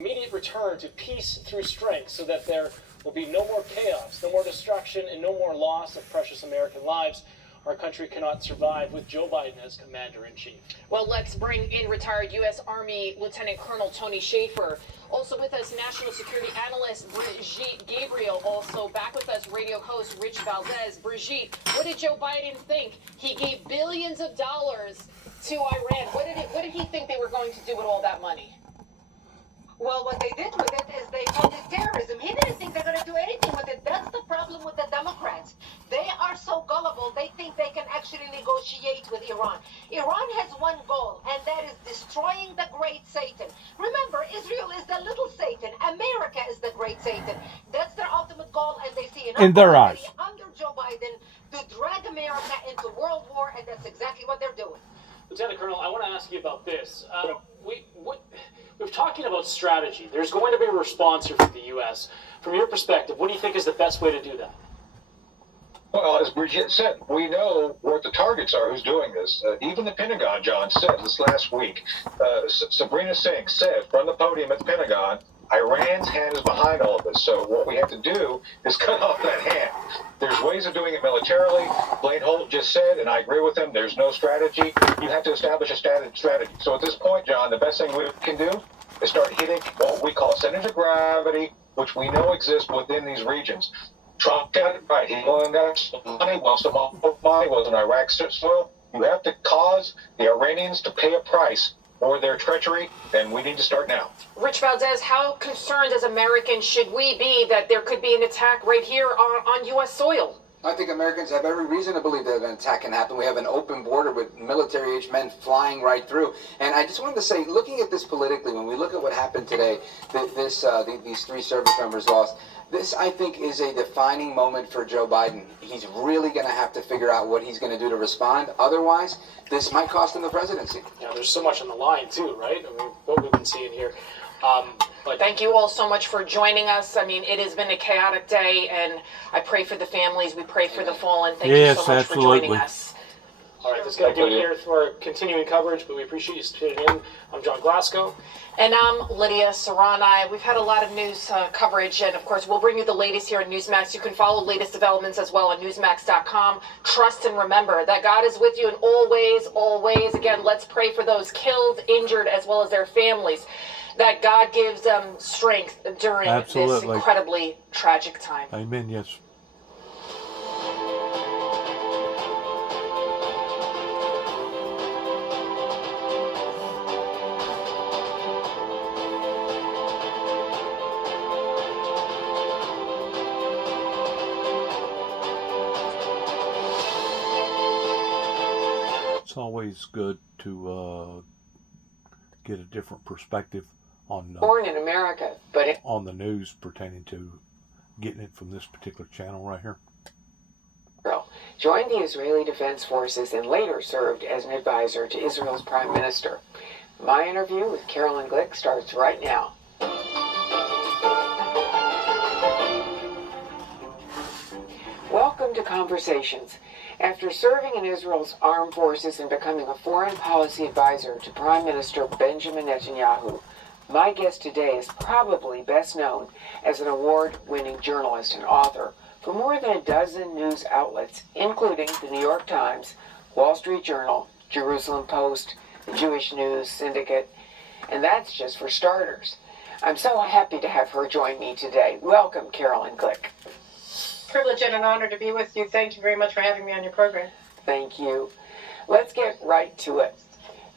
Immediate return to peace through strength so that there will be no more chaos, no more destruction, and no more loss of precious American lives. Our country cannot survive with Joe Biden as commander-in-chief. Well, let's bring in retired U.S. Army Lieutenant Colonel Tony Shaffer. Also with us, national security analyst Brigitte Gabriel. Also back with us, radio host Rich Valdez. Brigitte, what did Joe Biden think? He gave billions of dollars to Iran. What did he think they were going to do with all that money? Well, what they did with it is they funded terrorism. He didn't think they're going to do anything with it. That's the problem with the Democrats. They are so gullible, they think they can actually negotiate with Iran. Iran has one goal, and that is destroying the great Satan. Remember, Israel is the little Satan. America is the great Satan. That's their ultimate goal, and they see enough in their eyes under Joe Biden to drag America into world war, and that's exactly what they're doing. Lieutenant Colonel, I want to ask you about this. We're talking about strategy. There's going to be a response here from the U.S. From your perspective, what do you think is the best way to do that? Well, as Brigitte said, we know what the targets are, who's doing this. Even the Pentagon, John, said this last week. Sabrina Singh said from the podium at the Pentagon, Iran's hand is behind all of this. So what we have to do is cut off that hand. There's ways of doing it militarily. Blaine Holt just said, and I agree with him, there's no strategy. You have to establish a strategy. So at this point, John, the best thing we can do is start hitting what we call centers of gravity, which we know exist within these regions. Trump got it right. He got money, wants to money, was in Iraq soil. You have to cause the Iranians to pay a price for their treachery, and we need to start now. Rich Valdez, how concerned as Americans should we be that there could be an attack right here on U.S. soil? I think Americans have every reason to believe that an attack can happen. We have an open border with military-age men flying right through. And I just wanted to say, looking at this politically, when we look at what happened today, these three service members lost, this, I think, is a defining moment for Joe Biden. He's really going to have to figure out what he's going to do to respond. Otherwise, this might cost him the presidency. Yeah, there's so much on the line, too, right? I mean, what we've been seeing here. But thank you all so much for joining us. I mean, it has been a chaotic day, and I pray for the families. We pray for the fallen. Thank you so much for joining us. All right, that's going to do it here for our continuing coverage, but we appreciate you tuning in. I'm John Glasgow. And I'm Lydia Serrani. We've had a lot of news coverage, and of course, we'll bring you the latest here on Newsmax. You can follow latest developments as well on Newsmax.com. Trust and remember that God is with you in all ways, always. Again, let's pray for those killed, injured, as well as their families, that God gives them strength during this incredibly tragic time. Amen, yes. It's always good to get a different perspective on born in America, but on the news pertaining to getting it from this particular channel right here. Joined the Israeli Defense Forces and later served as an advisor to Israel's Prime Minister. My interview with Caroline Glick starts right now. Welcome to Conversations. After serving in Israel's armed forces and becoming a foreign policy advisor to Prime Minister Benjamin Netanyahu, my guest today is probably best known as an award-winning journalist and author for more than a dozen news outlets, including the New York Times, Wall Street Journal, Jerusalem Post, the Jewish News Syndicate, and that's just for starters. I'm so happy to have her join me today. Welcome, Caroline Glick. Privilege and an honor to be with you. Thank you very much for having me on your program. Thank you. Let's get right to it.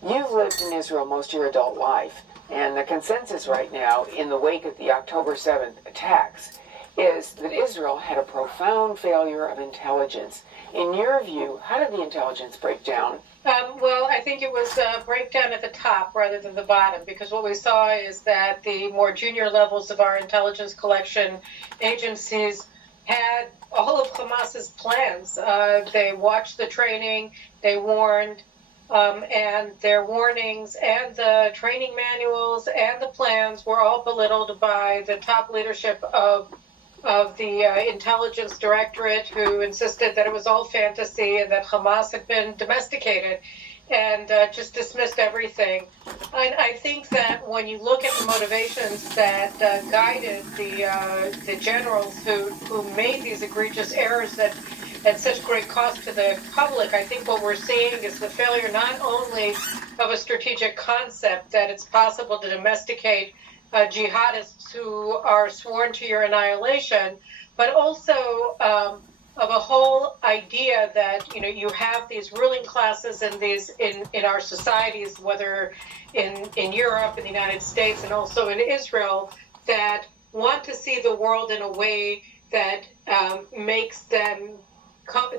You've lived in Israel most of your adult life, and the consensus right now, in the wake of the October 7th attacks, is that Israel had a profound failure of intelligence. In your view, how did the intelligence break down? Well, I think it was a breakdown at the top rather than the bottom, because what we saw is that the more junior levels of our intelligence collection agencies had all of Hamas's plans. They watched the training, they warned, and their warnings and the training manuals and the plans were all belittled by the top leadership of the intelligence directorate, who insisted that it was all fantasy and that Hamas had been domesticated. and just dismissed everything. And I think that when you look at the motivations that guided the generals who made these egregious errors that at such great cost to the public, I think what we're seeing is the failure not only of a strategic concept that it's possible to domesticate jihadists who are sworn to your annihilation, but also of a whole idea that you have these ruling classes and these in our societies, whether in Europe, in the United States, and also in Israel, that want to see the world in a way that makes them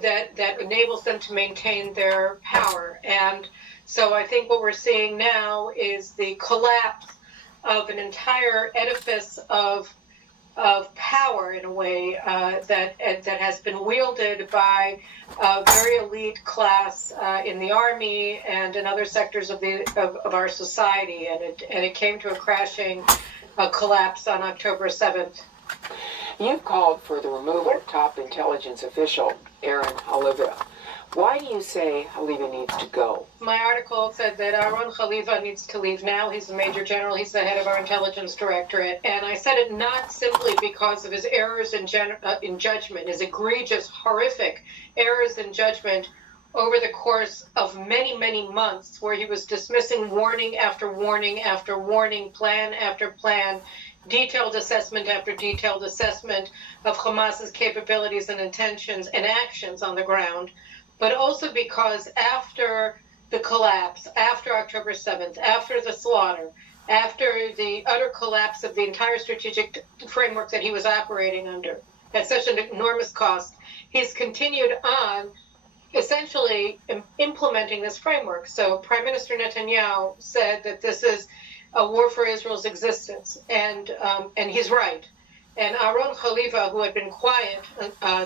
that enables them to maintain their power. And so I think what we're seeing now is the collapse of an entire edifice of power in a way that has been wielded by a very elite class in the army and in other sectors of our society, and it came to a crashing collapse on October 7th. You've called for the removal of top intelligence official Aaron Haliva. Why do you say Haliva needs to go? My article said that Aaron Haliva needs to leave now. He's a major general. He's the head of our intelligence directorate. And I said it not simply because of his errors in judgment, his egregious, horrific errors in judgment over the course of many, many months, where he was dismissing warning after warning after warning, plan after plan, detailed assessment after detailed assessment of Hamas's capabilities and intentions and actions on the ground, but also because after the collapse, after October 7th, after the slaughter, after the utter collapse of the entire strategic framework that he was operating under at such an enormous cost, he's continued on essentially implementing this framework. So Prime Minister Netanyahu said that this is a war for Israel's existence, and he's right. And Aaron Haliva, who had been quiet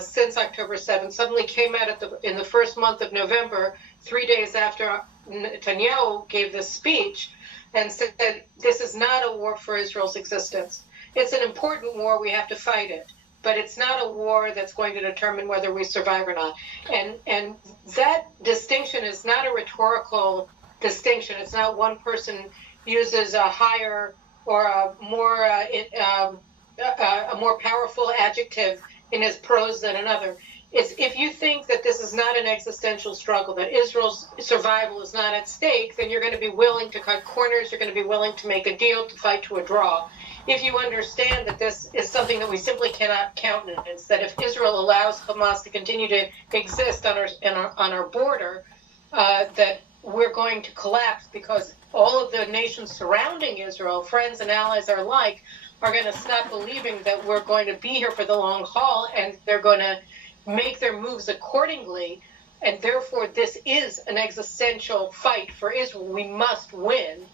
since October 7th, suddenly came out in the first month of November, 3 days after Netanyahu gave this speech, and said, this is not a war for Israel's existence. It's an important war, we have to fight it, but it's not a war that's going to determine whether we survive or not. And that distinction is not a rhetorical distinction. It's not one person uses a higher or a more powerful adjective in his prose than another. It's if you think that this is not an existential struggle, that Israel's survival is not at stake, then you're going to be willing to cut corners, you're going to be willing to make a deal, to fight to a draw. If you understand that this is something that we simply cannot countenance, that if Israel allows Hamas to continue to exist on our border, that we're going to collapse because all of the nations surrounding Israel, friends and allies alike, are going to stop believing that we're going to be here for the long haul, and they're going to make their moves accordingly. And therefore, this is an existential fight for Israel. We must win.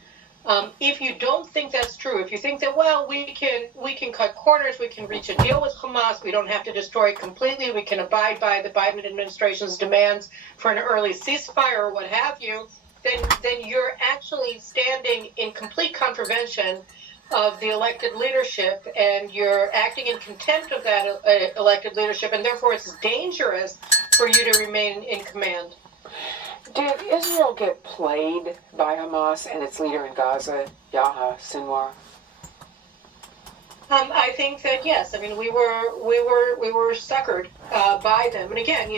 If you don't think that's true, if you think that, well, we can cut corners, we can reach a deal with Hamas, we don't have to destroy it completely, we can abide by the Biden administration's demands for an early ceasefire or what have you, then you're actually standing in complete contravention of the elected leadership, and you're acting in contempt of that elected leadership, and therefore it's dangerous for you to remain in command. Did Israel get played by Hamas and its leader in Gaza, Yahya Sinwar? I think that yes. I mean, we were suckered by them, and again,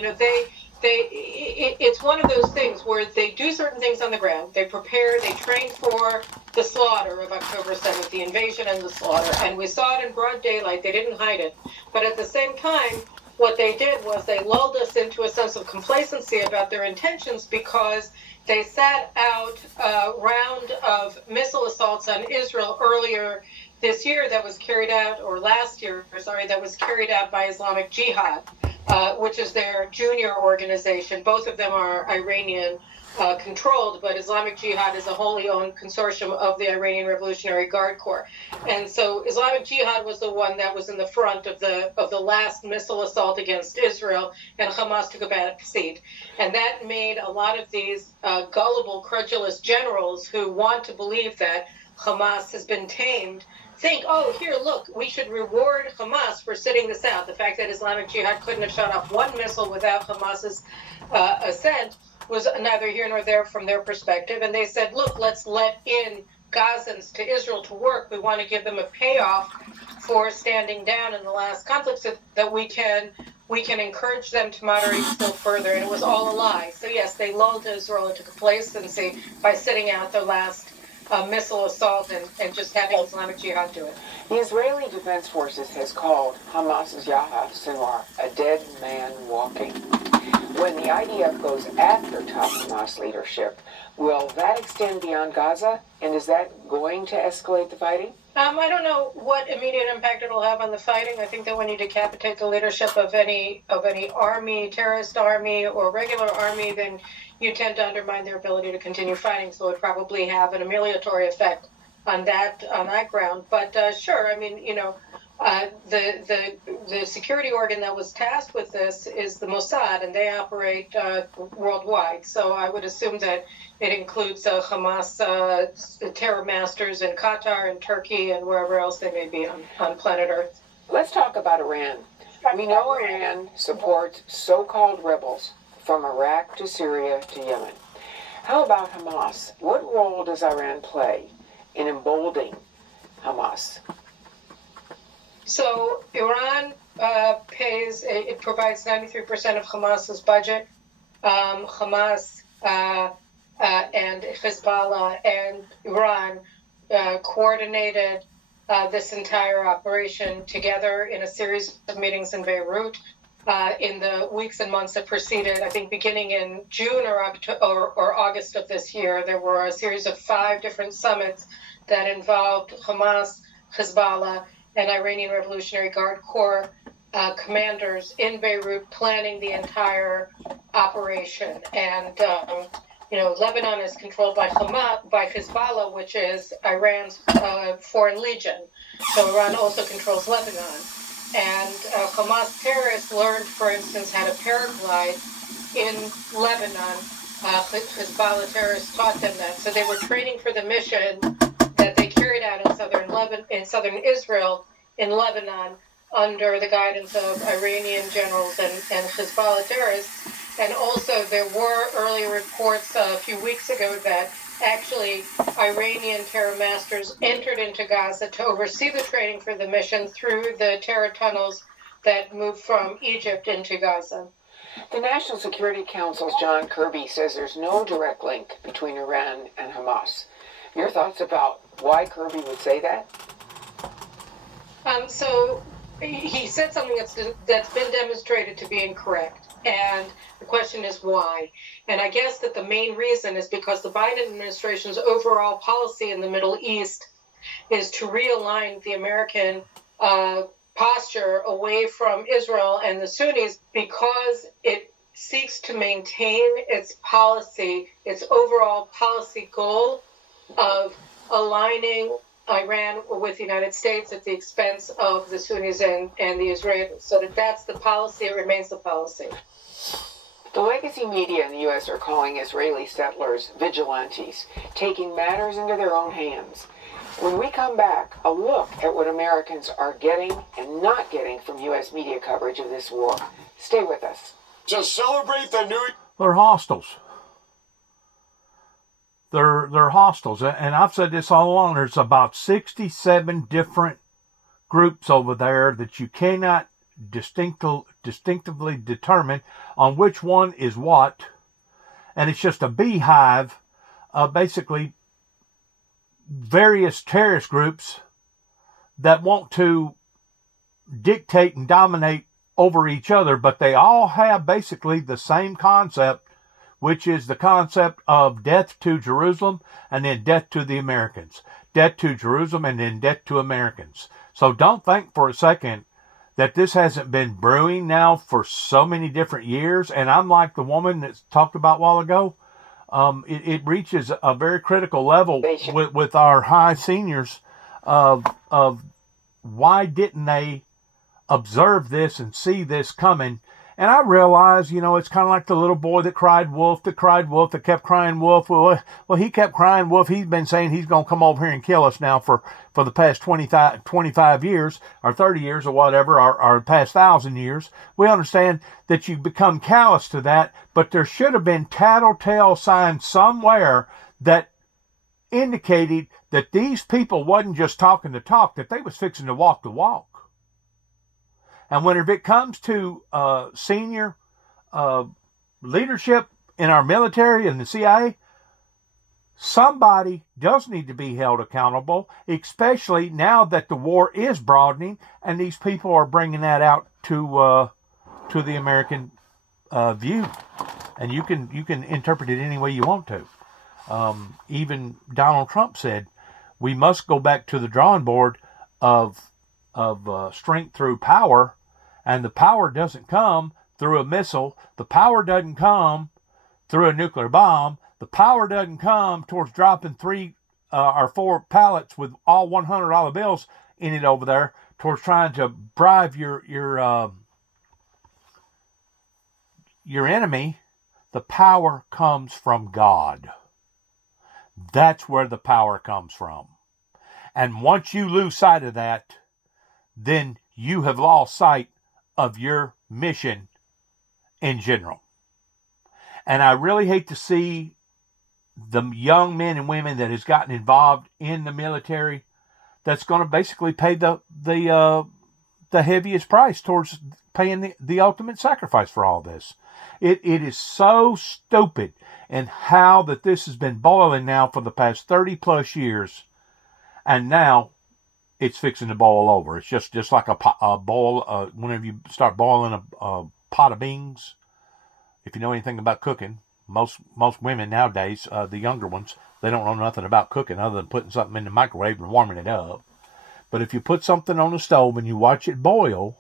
it's one of those things where they do certain things on the ground. They prepare, they train for the slaughter of October 7th, the invasion and the slaughter, and we saw it in broad daylight. They didn't hide it, but at the same time, what they did was they lulled us into a sense of complacency about their intentions, because they sat out a round of missile assaults on Israel earlier this year that was carried out, or last year, sorry, that was carried out by Islamic Jihad, which is their junior organization. Both of them are Iranian controlled, but Islamic Jihad is a wholly owned consortium of the Iranian Revolutionary Guard Corps. And so Islamic Jihad was the one that was in the front of the last missile assault against Israel, and Hamas took a back seat. And that made a lot of these gullible, credulous generals who want to believe that Hamas has been tamed think, oh, here, look, we should reward Hamas for sitting this out. The fact that Islamic Jihad couldn't have shot off one missile without Hamas's assent was neither here nor there from their perspective. And they said, look, let's let in Gazans to Israel to work. We want to give them a payoff for standing down in the last conflict so that we can encourage them to moderate still further. And it was all a lie. So yes, they lulled Israel into complacency by sitting out their last missile assault and just having Islamic Jihad do it. The Israeli Defense Forces has called Hamas's Yahya Sinwar a dead man walking. When the IDF goes after top Hamas leadership, will that extend beyond Gaza? And is that going to escalate the fighting? I don't know what immediate impact it'll have on the fighting. I think that when you decapitate the leadership of any army, terrorist army or regular army, then you tend to undermine their ability to continue fighting. So it would probably have an amelioratory effect on that ground. But sure, I mean, the security organ that was tasked with this is the Mossad, and they operate worldwide. So I would assume that it includes Hamas terror masters in Qatar and Turkey and wherever else they may be on planet Earth. Let's talk about Iran. We know Iran supports so-called rebels from Iraq to Syria to Yemen. How about Hamas? What role does Iran play in emboldening Hamas? So Iran it provides 93% of Hamas's budget. Hamas and Hezbollah and Iran coordinated this entire operation together in a series of meetings in Beirut in the weeks and months that preceded. I think beginning in June or August of this year, there were a series of 5 different summits that involved Hamas, Hezbollah, and Iranian Revolutionary Guard Corps commanders in Beirut planning the entire operation. And Lebanon is controlled by Hezbollah, which is Iran's foreign legion. So Iran also controls Lebanon. And Hamas terrorists learned, for instance, how to paraglide in Lebanon. Hezbollah terrorists taught them that. So they were training for the mission that they carried out in southern Israel, in Lebanon, under the guidance of Iranian generals and Hezbollah terrorists. And also there were earlier reports a few weeks ago that actually Iranian terror masters entered into Gaza to oversee the training for the mission through the terror tunnels that moved from Egypt into Gaza. The National Security Council's John Kirby says there's no direct link between Iran and Hamas. Your thoughts about why Kirby would say that? So he said something that's been demonstrated to be incorrect. And the question is why? And I guess that the main reason is because the Biden administration's overall policy in the Middle East is to realign the American posture away from Israel and the Sunnis, because it seeks to maintain its policy, its overall policy goal of aligning Iran with the United States at the expense of the Sunnis and the Israelis. So that's the policy, it remains the policy. The legacy media in the U.S. are calling Israeli settlers vigilantes, taking matters into their own hands. When we come back, a look at what Americans are getting and not getting from U.S. media coverage of this war. Stay with us. To celebrate the new... They're hostiles. They're hostiles. And I've said this all along. There's about 67 different groups over there that you cannot distinctively determine on which one is what. And it's just a beehive of basically various terrorist groups that want to dictate and dominate over each other, but they all have basically the same concept, which is the concept of death to Jerusalem and then death to the Americans. Death to Jerusalem and then death to Americans. So don't think for a second that this hasn't been brewing now for so many different years. And I'm like the woman that talked about a while ago. It reaches a very critical level with our high seniors of why didn't they observe this and see this coming And I realize, it's kind of like the little boy that cried wolf, that kept crying wolf. Well, he kept crying wolf. He's been saying he's going to come over here and kill us now for the past 25 years or 30 years or whatever, or past 1,000 years. We understand that you become callous to that, but there should have been tattletale signs somewhere that indicated that these people wasn't just talking the talk, that they was fixing to walk the walk. And whenever it comes to senior leadership in our military and the CIA, somebody does need to be held accountable, especially now that the war is broadening and these people are bringing that out to the American view. And you can interpret it any way you want to. Even Donald Trump said we must go back to the drawing board of strength through power, and the power doesn't come through a missile. The power doesn't come through a nuclear bomb. The power doesn't come towards dropping 3 or 4 pallets with all $100 bills in it over there towards trying to bribe your enemy. The power comes from God. That's where the power comes from. And once you lose sight of that, then you have lost sight of your mission in general. And I really hate to see the young men and women that has gotten involved in the military that's going to basically pay the heaviest price towards paying the ultimate sacrifice for all this. It is so stupid, and how that this has been boiling now for the past 30 plus years, and now it's fixing to boil over. It's just like a boil. Whenever you start boiling a pot of beans, if you know anything about cooking, most women nowadays, the younger ones, they don't know nothing about cooking other than putting something in the microwave and warming it up. But if you put something on the stove and you watch it boil,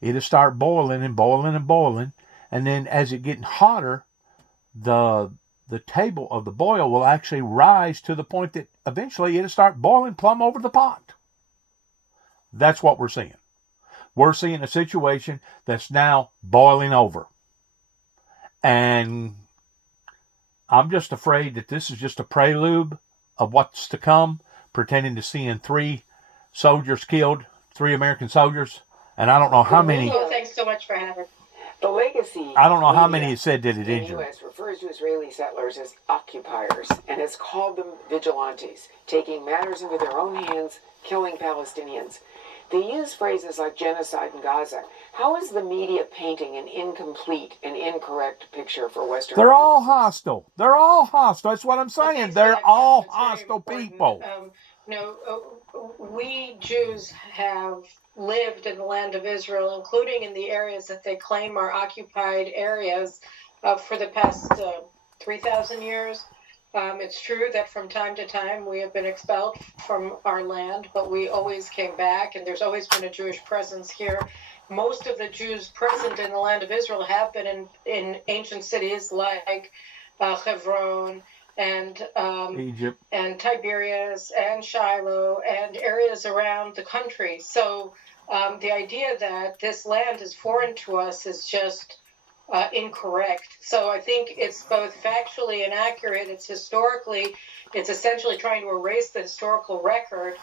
it'll start boiling and boiling and boiling. And then as it getting hotter, the table of the boil will actually rise to the point that eventually it'll start boiling plumb over the pot. That's what we're seeing. We're seeing a situation that's now boiling over. And I'm just afraid that this is just a prelude of what's to come, pretending to seeing 3 soldiers killed, 3 American soldiers. And I don't know how many. Oh, thanks so much for having me. The legacy. I don't know how many it said that it in the injured. U.S. refers to Israeli settlers as occupiers and has called them vigilantes, taking matters into their own hands, killing Palestinians. They use phrases like genocide in Gaza. How is the media painting an incomplete and incorrect picture for Western? They're all hostile. They're all hostile. That's what I'm saying. They're all hostile people. We Jews have lived in the land of Israel, including in the areas that they claim are occupied areas for the past 3,000 years. It's true that from time to time we have been expelled from our land, but we always came back, and there's always been a Jewish presence here. Most of the Jews present in the land of Israel have been in ancient cities like Hebron and Egypt and Tiberias and Shiloh and areas around the country. So the idea that this land is foreign to us is just incorrect. So I think it's both factually inaccurate. It's essentially trying to erase the historical record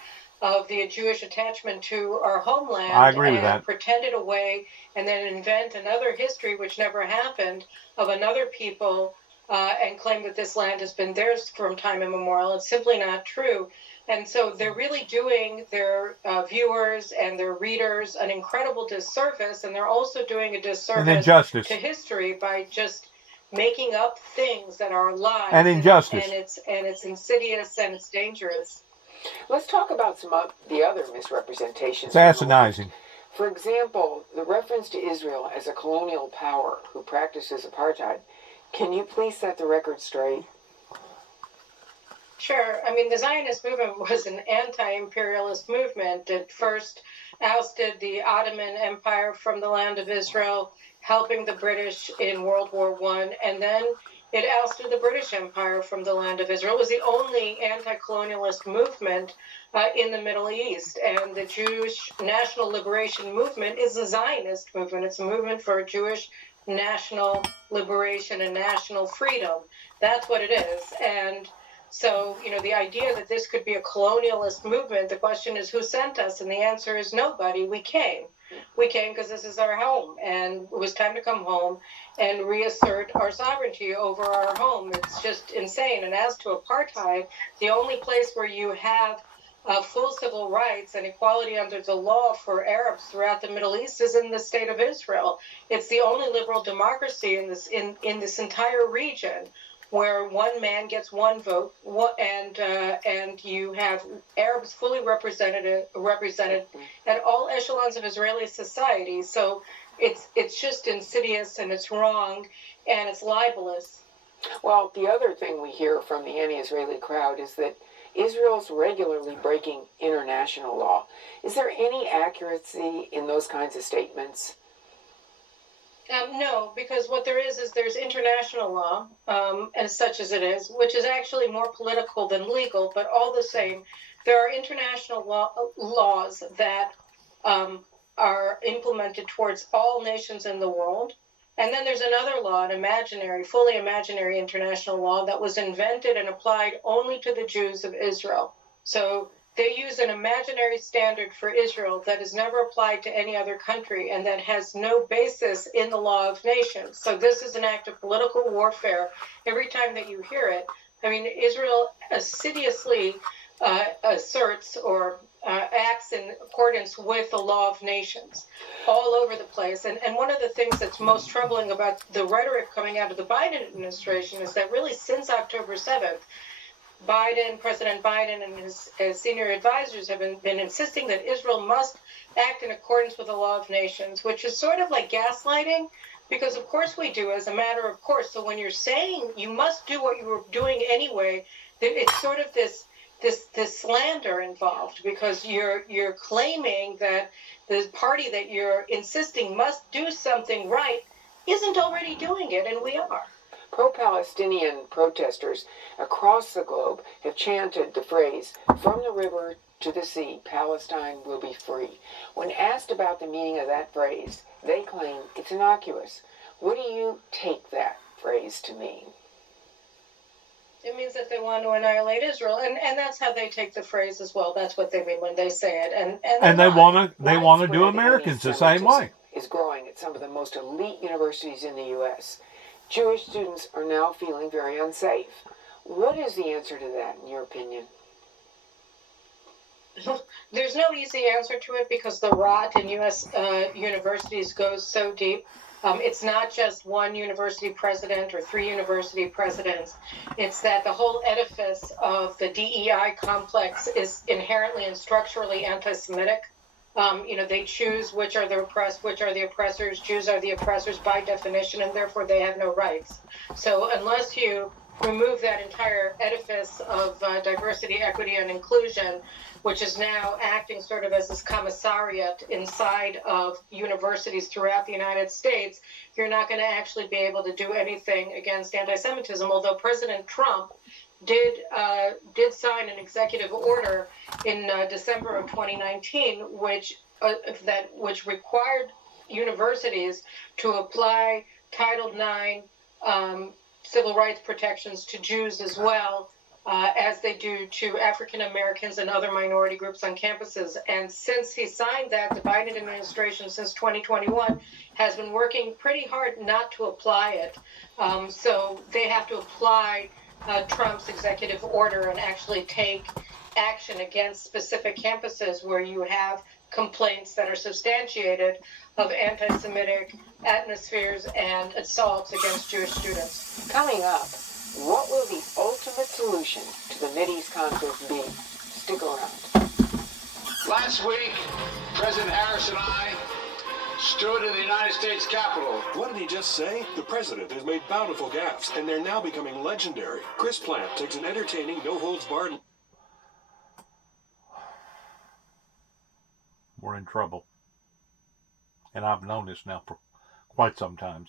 of the Jewish attachment to our homeland. I agree with that. Pretend it away and then invent another history which never happened of another people and claim that this land has been theirs from time immemorial. It's simply not true. And so they're really doing their viewers and their readers an incredible disservice, and they're also doing a disservice to history by just making up things that are lies. And injustice. And it's insidious and it's dangerous. Let's talk about some of the other misrepresentations. It's asinizing. For example, the reference to Israel as a colonial power who practices apartheid. Can you please set the record straight? Sure. I mean, the Zionist movement was an anti-imperialist movement. It first ousted the Ottoman Empire from the land of Israel, helping the British in World War I, and then it ousted the British Empire from the land of Israel. It was the only anti-colonialist movement in the Middle East, and the Jewish National Liberation Movement is a Zionist movement. It's a movement for Jewish national liberation and national freedom. That's what it is. And so, the idea that this could be a colonialist movement, the question is who sent us? And the answer is nobody. We came. We came because this is our home, and it was time to come home and reassert our sovereignty over our home. It's just insane. And as to apartheid, the only place where you have full civil rights and equality under the law for Arabs throughout the Middle East is in the state of Israel. It's the only liberal democracy in this entire region where one man gets one vote, and you have Arabs fully represented at all echelons of Israeli society. So it's just insidious, and it's wrong, and it's libelous. Well, the other thing we hear from the anti-Israeli crowd is that Israel's regularly breaking international law. Is there any accuracy in those kinds of statements? No, because what there is there's international law, as such as it is, which is actually more political than legal, but all the same, there are international laws that are implemented towards all nations in the world. And then there's another law, an fully imaginary international law that was invented and applied only to the Jews of Israel. So they use an imaginary standard for Israel that is never applied to any other country and that has no basis in the law of nations. So this is an act of political warfare every time that you hear it. I mean, Israel assiduously asserts or acts in accordance with the law of nations all over the place. And one of the things that's most troubling about the rhetoric coming out of the Biden administration is that really since October 7th, President Biden and his senior advisors have been insisting that Israel must act in accordance with the law of nations, which is sort of like gaslighting, because of course we do as a matter of course. So when you're saying you must do what you were doing anyway, it's sort of this slander involved, because you're claiming that the party that you're insisting must do something right isn't already doing it, and we are. Pro-Palestinian protesters across the globe have chanted the phrase, "From the river to the sea, Palestine will be free." When asked about the meaning of that phrase, they claim it's innocuous. What do you take that phrase to mean? It means that they want to annihilate Israel, and that's how they take the phrase as well. That's what they mean when they say it, and they want to do Americans the same way. Is growing at some of the most elite universities in the U.S. Jewish students are now feeling very unsafe. What is the answer to that, in your opinion? There's no easy answer to it because the rot in U.S. Universities goes so deep. It's not just one university president or 3 university presidents. It's that the whole edifice of the DEI complex is inherently and structurally anti-Semitic. They choose which are the oppressed, which are the oppressors. Jews are the oppressors by definition, and therefore they have no rights. So unless you remove that entire edifice of diversity, equity, and inclusion, which is now acting sort of as this commissariat inside of universities throughout the United States, you're not going to actually be able to do anything against anti-Semitism, although President Trump did sign an executive order in December of 2019, which required universities to apply Title IX civil rights protections to Jews as well as they do to African Americans and other minority groups on campuses. And since he signed that, the Biden administration since 2021 has been working pretty hard not to apply it. So they have to apply Trump's executive order and actually take action against specific campuses where you have complaints that are substantiated of anti-Semitic atmospheres and assaults against Jewish students. Coming up, what will the ultimate solution to the Mideast conflict be? Stick around. Last week, President Harris and I stood in the United States Capitol. What did he just say? The president has made bountiful gaffes, and they're now becoming legendary. Chris Plant takes an entertaining, no-holds-barred... We're in trouble. And I've known this now for quite some time.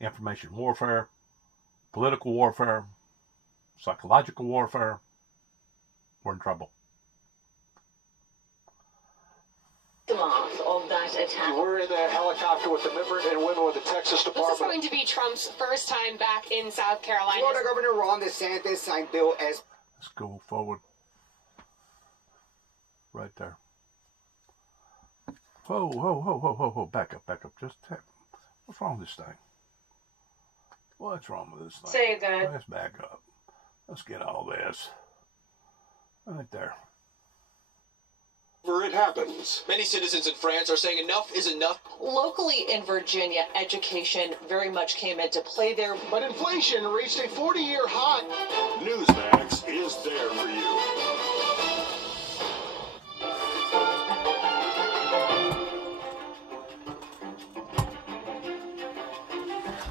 Information warfare, political warfare, psychological warfare. We're in trouble. Hamas of that attack. You were in that helicopter with the men and women with the Texas Department. This is going to be Trump's first time back in South Carolina. Florida Governor Ron DeSantis signed Bill S. Let's go forward. Right there. Whoa, whoa, whoa, whoa, whoa, whoa. Back up. Just what's wrong with this thing? What's wrong with this thing? Say that. Let's back up. Let's get all this. Right there. It happens. Many citizens in France are saying enough is enough. Locally in Virginia, education very much came into play there. But inflation reached a 40-year high. Newsmax is there for you.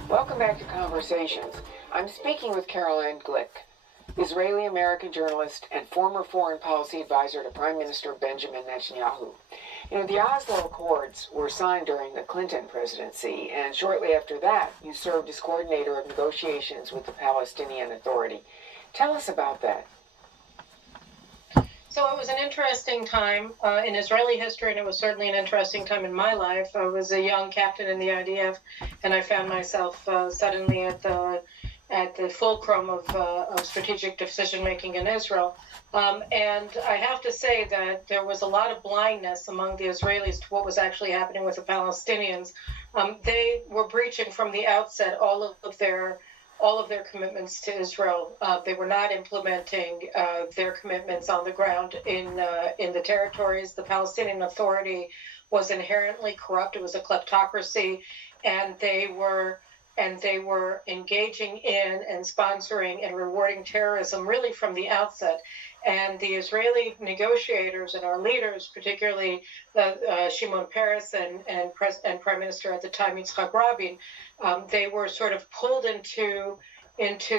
Welcome back to Conversations. I'm speaking with Caroline Glick, Israeli-American journalist and former foreign policy advisor to Prime Minister Benjamin Netanyahu. You know, the Oslo Accords were signed during the Clinton presidency, and shortly after that, you served as coordinator of negotiations with the Palestinian Authority. Tell us about that. So it was an interesting time in Israeli history, and it was certainly an interesting time in my life. I was a young captain in the IDF, and I found myself suddenly at the fulcrum of strategic decision-making in Israel. And I have to say that there was a lot of blindness among the Israelis to what was actually happening with the Palestinians. They were breaching from the outset all of their commitments to Israel. They were not implementing their commitments on the ground in the territories. The Palestinian Authority was inherently corrupt. It was a kleptocracy, and they were engaging in and sponsoring and rewarding terrorism really from the outset. And the Israeli negotiators and our leaders, particularly Shimon Peres and Prime Minister at the time Yitzhak Rabin, they were sort of pulled into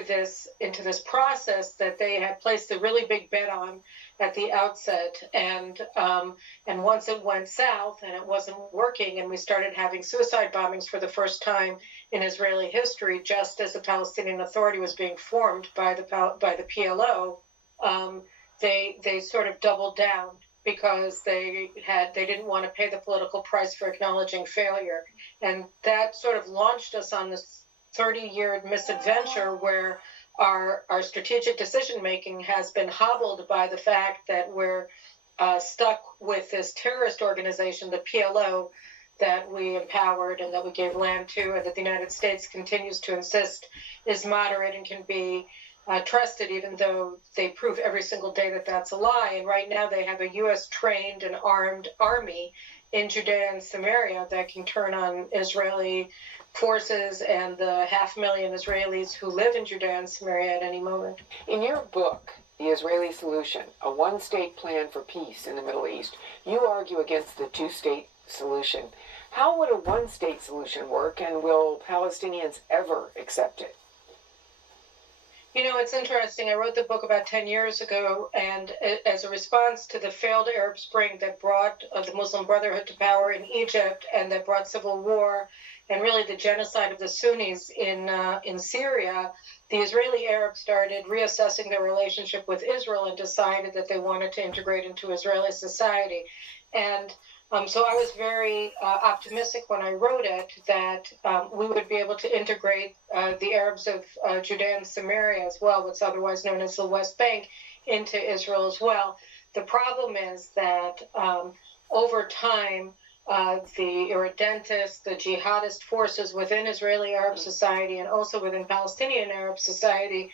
this process that they had placed a really big bet on at the outset, and once it went south and it wasn't working, and we started having suicide bombings for the first time in Israeli history, just as the Palestinian Authority was being formed by the PLO, they sort of doubled down because they didn't want to pay the political price for acknowledging failure, and that sort of launched us on this 30-year misadventure where our strategic decision-making has been hobbled by the fact that we're stuck with this terrorist organization, the PLO, that we empowered and that we gave land to, and that the United States continues to insist is moderate and can be trusted, even though they prove every single day that that's a lie. And right now they have a U.S.-trained and armed army in Judea and Samaria that can turn on Israeli forces and the 500,000 Israelis who live in Judea and Samaria at any moment. In your book, The Israeli Solution, a one-state plan for peace in the Middle East, you argue against the two-state solution. How would a one-state solution work, and will Palestinians ever accept it? You know, it's interesting. I wrote the book about 10 years ago, and as a response to the failed Arab Spring that brought the Muslim Brotherhood to power in Egypt and that brought civil war and really the genocide of the Sunnis in Syria, the Israeli Arabs started reassessing their relationship with Israel and decided that they wanted to integrate into Israeli society. And so I was very optimistic when I wrote it that we would be able to integrate the Arabs of Judea and Samaria as well, what's otherwise known as the West Bank, into Israel as well. The problem is that over time, the irredentist, the jihadist forces within Israeli Arab society and also within Palestinian Arab society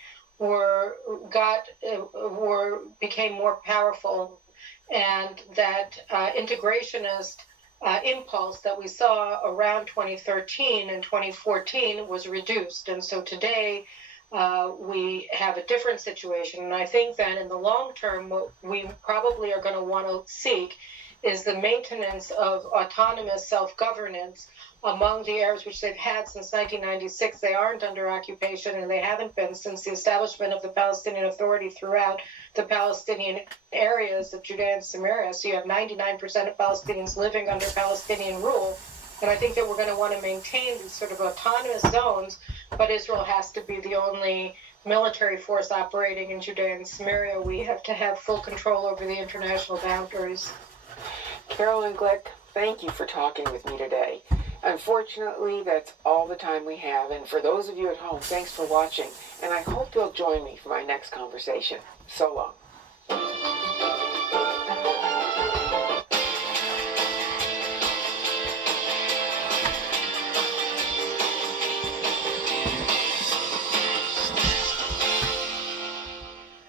became more powerful, and that integrationist impulse that we saw around 2013 and 2014 was reduced. And so today we have a different situation. And I think that in the long term, what we probably are going to want to seek is the maintenance of autonomous self-governance among the Arabs, which they've had since 1996. They aren't under occupation, and they haven't been since the establishment of the Palestinian Authority throughout the Palestinian areas of Judea and Samaria. So you have 99% of Palestinians living under Palestinian rule. And I think that we're going to want to maintain these sort of autonomous zones, but Israel has to be the only military force operating in Judea and Samaria. We have to have full control over the international boundaries. Caroline Glick, Thank you for talking with me today. Unfortunately, that's all the time we have. And for those of you at home, thanks for watching. And I hope you'll join me for my next conversation. So long.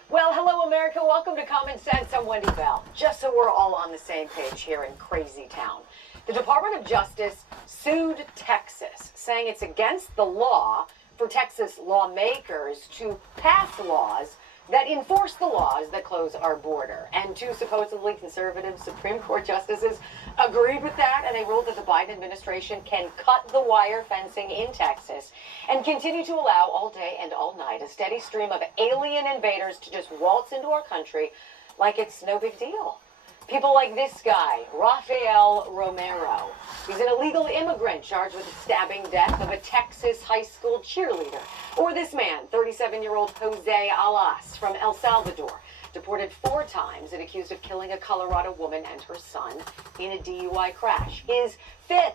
Well, hello, America. Welcome to Common Sense. I'm Wendy Bell. Just so we're all on the same page here in Crazy Town. The Department of Justice sued Texas, saying it's against the law for Texas lawmakers to pass laws that enforce the laws that close our border. And two supposedly conservative Supreme Court justices agreed with that, and they ruled that the Biden administration can cut the wire fencing in Texas and continue to allow all day and all night a steady stream of alien invaders to just waltz into our country like it's no big deal. People like this guy, Rafael Romero. He's an illegal immigrant charged with the stabbing death of a Texas high school cheerleader. Or this man, 37-year-old Jose Alas from El Salvador, deported 4 times and accused of killing a Colorado woman and her son in a DUI crash. His 5th.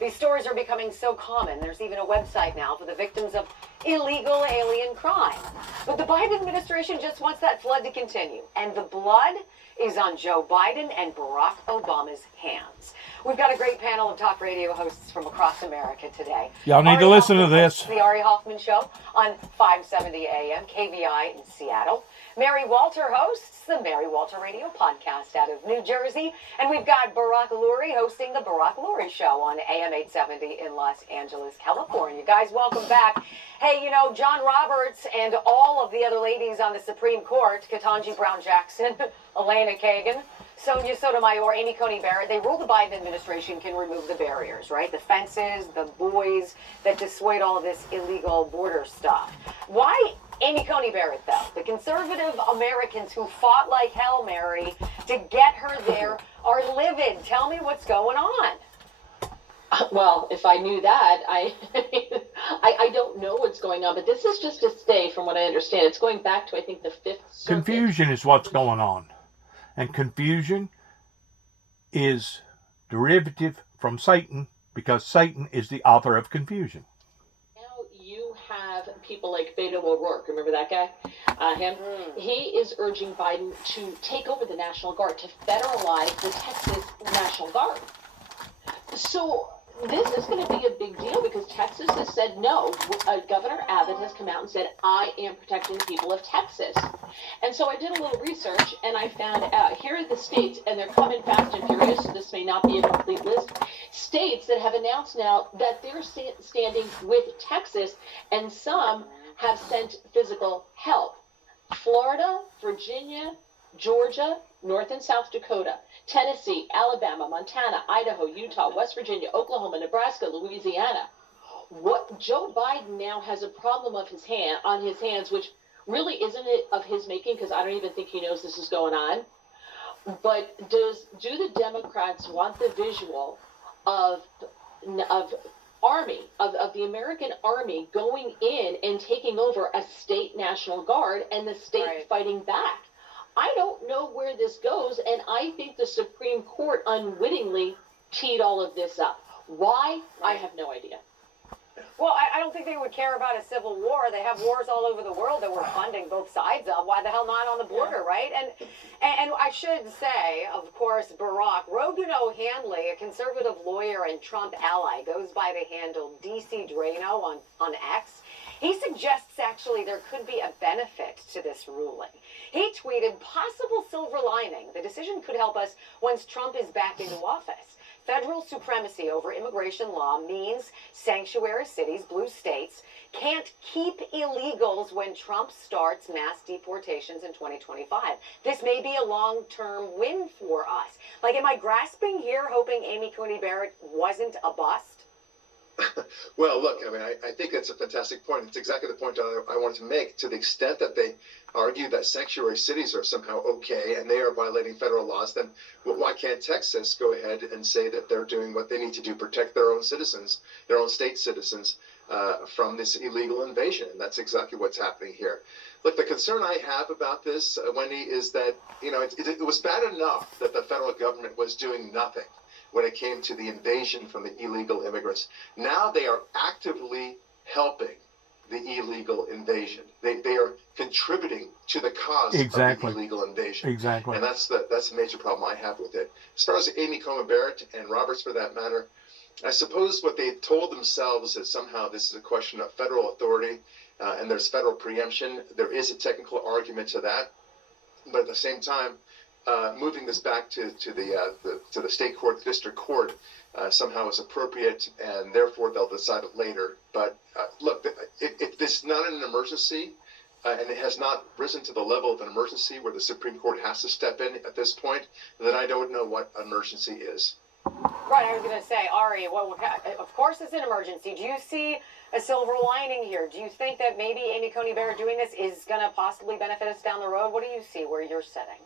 These stories are becoming so common, there's even a website now for the victims of illegal alien crime. But the Biden administration just wants that flood to continue. And the blood is on Joe Biden and Barack Obama's hands. We've got a great panel of talk radio hosts from across America today. Y'all need to listen to this. The Ari Hoffman Show on 570 AM, KVI in Seattle. Mary Walter hosts the Mary Walter Radio podcast out of New Jersey. And we've got Barack Lurie hosting the Barack Lurie Show on AM 870 in Los Angeles, California. Guys, welcome back. Hey, you know, John Roberts and all of the other ladies on the Supreme Court, Ketanji Brown Jackson, Elena Kagan, Sonia Sotomayor, Amy Coney Barrett, they ruled the Biden administration can remove the barriers, right? The fences, the buoys that dissuade all of this illegal border stuff. Why Amy Coney Barrett, though? The conservative Americans who fought like hell, Mary, to get her there are livid. Tell me what's going on. Well, if I knew that, I don't know what's going on, but this is just a stay from what I understand. It's going back to, I think, the 5th Circuit. Confusion is what's going on. And confusion is derivative from Satan because Satan is the author of confusion. Now you have people like Beto O'Rourke. Remember that guy? He is urging Biden to take over the National Guard, to federalize the Texas National Guard. So this is going to be a big deal because Texas has said no. Governor Abbott has come out and said, I am protecting the people of Texas. And so I did a little research and I found out here are the states, and they're coming fast and furious, so this may not be a complete list, states that have announced now that they're standing with Texas, and some have sent physical help. Florida, Virginia, Georgia, North and South Dakota, Tennessee, Alabama, Montana, Idaho, Utah, West Virginia, Oklahoma, Nebraska, Louisiana. What Joe Biden now has a problem on his hands, which really isn't it of his making, because I don't even think he knows this is going on. But do the Democrats want the visual of the American Army going in and taking over a state National Guard and the state fighting back? I don't know where this goes, and I think the Supreme Court unwittingly teed all of this up. Why? I have no idea. Well, I don't think they would care about a civil war. They have wars all over the world that we're funding both sides of. Why the hell not on the border, right? And I should say, of course, Barack Rogan O'Handley, a conservative lawyer and Trump ally, goes by the handle DC Drano on X. He suggests actually there could be a benefit to this ruling. He tweeted, possible silver lining. The decision could help us once Trump is back into office. Federal supremacy over immigration law means sanctuary cities, blue states, can't keep illegals when Trump starts mass deportations in 2025. This may be a long-term win for us. Like, am I grasping here, hoping Amy Coney Barrett wasn't a bust? Well, look, I mean, I think that's a fantastic point. It's exactly the point I wanted to make. To the extent that they argue that sanctuary cities are somehow okay and they are violating federal laws, then why can't Texas go ahead and say that they're doing what they need to do, protect their own citizens, their own state citizens, from this illegal invasion? And that's exactly what's happening here. Look, the concern I have about this, Wendy, is that, you know, it was bad enough that the federal government was doing nothing when it came to the invasion from the illegal immigrants. Now they are actively helping the illegal invasion. They are contributing to the cause Exactly. of the illegal invasion. Exactly. And that's the major problem I have with it. As far as Amy Coney Barrett and Roberts, for that matter, I suppose what they told themselves is somehow this is a question of federal authority and there's federal preemption. There is a technical argument to that, but at the same time, moving this back to the state court, the district court, somehow is appropriate, and therefore they'll decide it later. But look, if this is not an emergency, and it has not risen to the level of an emergency where the Supreme Court has to step in at this point, then I don't know what emergency is. Right, I was going to say, Ari, of course it's an emergency. Do you see a silver lining here? Do you think that maybe Amy Coney Barrett doing this is going to possibly benefit us down the road? What do you see where you're sitting?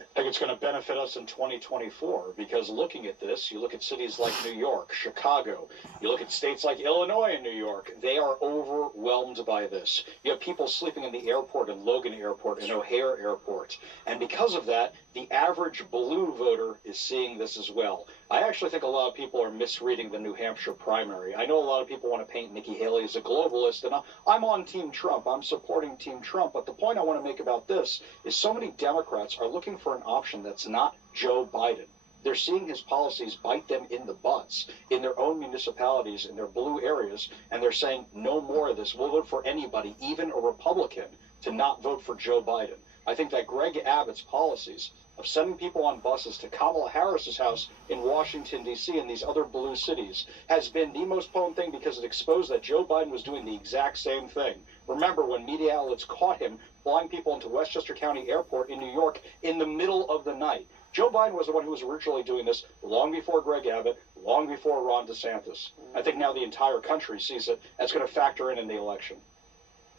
I think it's going to benefit us in 2024 because looking at this, you look at cities like New York, Chicago, you look at states like Illinois and New York, they are overwhelmed by this. You have people sleeping in the airport in Logan Airport and O'Hare Airport. And because of that, the average blue voter is seeing this as well. I actually think a lot of people are misreading the New Hampshire primary. I know a lot of people want to paint Nikki Haley as a globalist, and I'm on Team Trump. I'm supporting Team Trump. But the point I want to make about this is so many Democrats are looking for an option that's not Joe Biden. They're seeing his policies bite them in the butts in their own municipalities, in their blue areas, and they're saying no more of this. We'll vote for anybody, even a Republican, to not vote for Joe Biden. I think that Greg Abbott's policies of sending people on buses to Kamala Harris's house in Washington, D.C. and these other blue cities has been the most potent thing because it exposed that Joe Biden was doing the exact same thing. Remember when media outlets caught him flying people into Westchester County Airport in New York in the middle of the night. Joe Biden was the one who was originally doing this long before Greg Abbott, long before Ron DeSantis. I think now the entire country sees it. That's going to factor in the election.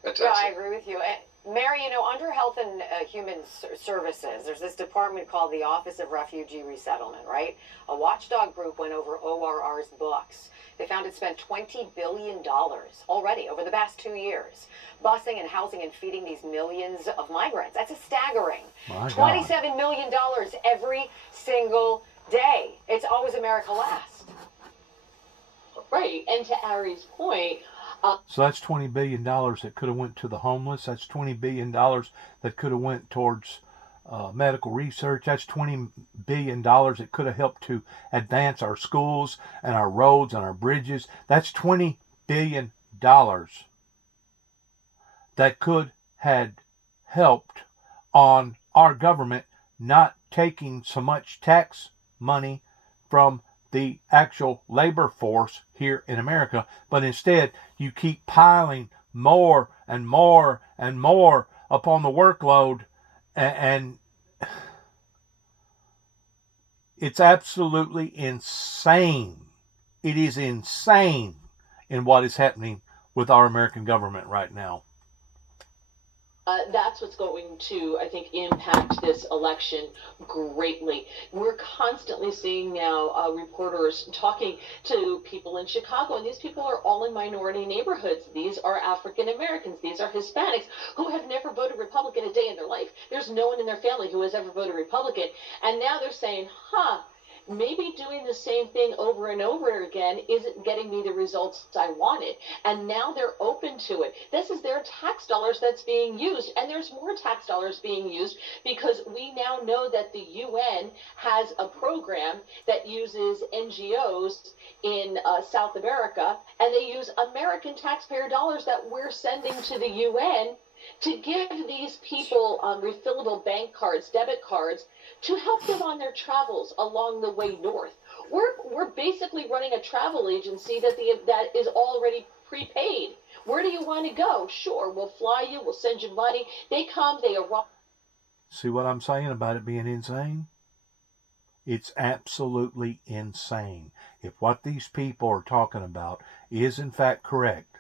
Fantastic. Yeah, I agree with you. Mary, under Health and Human Services, there's this department called the Office of Refugee Resettlement, right? A watchdog group went over ORR's books. They found it spent $20 billion already over the past 2 years, busing and housing and feeding these millions of migrants. That's a staggering $27 million every single day. It's always America last. Right, and to Ari's point, so that's $20 billion that could have went to the homeless. That's $20 billion that could have went towards medical research. That's $20 billion that could have helped to advance our schools and our roads and our bridges. That's $20 billion that could have helped on our government not taking so much tax money from the actual labor force here in America, but instead you keep piling more and more and more upon the workload, and it's absolutely insane. It is insane in what is happening with our American government right now. That's what's going to, I think, impact this election greatly. We're constantly seeing now reporters talking to people in Chicago, and these people are all in minority neighborhoods. These are African Americans. These are Hispanics who have never voted Republican a day in their life. There's no one in their family who has ever voted Republican. And now they're saying, maybe doing the same thing over and over again isn't getting me the results I wanted. And now they're open to it. This is their tax dollars that's being used. And there's more tax dollars being used because we now know that the UN has a program that uses NGOs in South America, and they use American taxpayer dollars that we're sending to the UN to give these people refillable bank cards, debit cards, to help them on their travels along the way north. We're basically running a travel agency that is already prepaid. Where do you want to go? Sure, we'll fly you, we'll send you money. They come, they arrive. See what I'm saying about it being insane? It's absolutely insane. If what these people are talking about is in fact correct,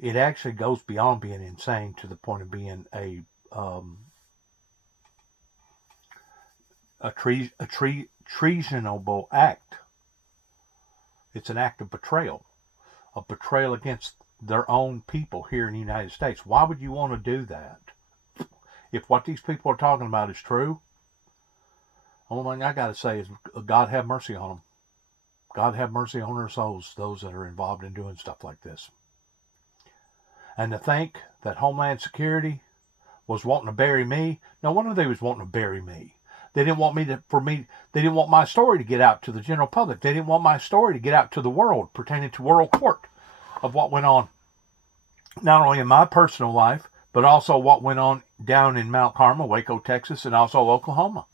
it actually goes beyond being insane to the point of being a treasonable act. It's an act of betrayal against their own people here in the United States. Why would you want to do that? If what these people are talking about is true, only thing I got to say is God have mercy on them. God have mercy on their souls, those that are involved in doing stuff like this. And to think that Homeland Security was wanting to bury me, no wonder they was wanting to bury me. They didn't want they didn't want my story to get out to the general public. They didn't want my story to get out to the world pertaining to world court of what went on, not only in my personal life, but also what went on down in Mount Carmel, Waco, Texas, and also Oklahoma.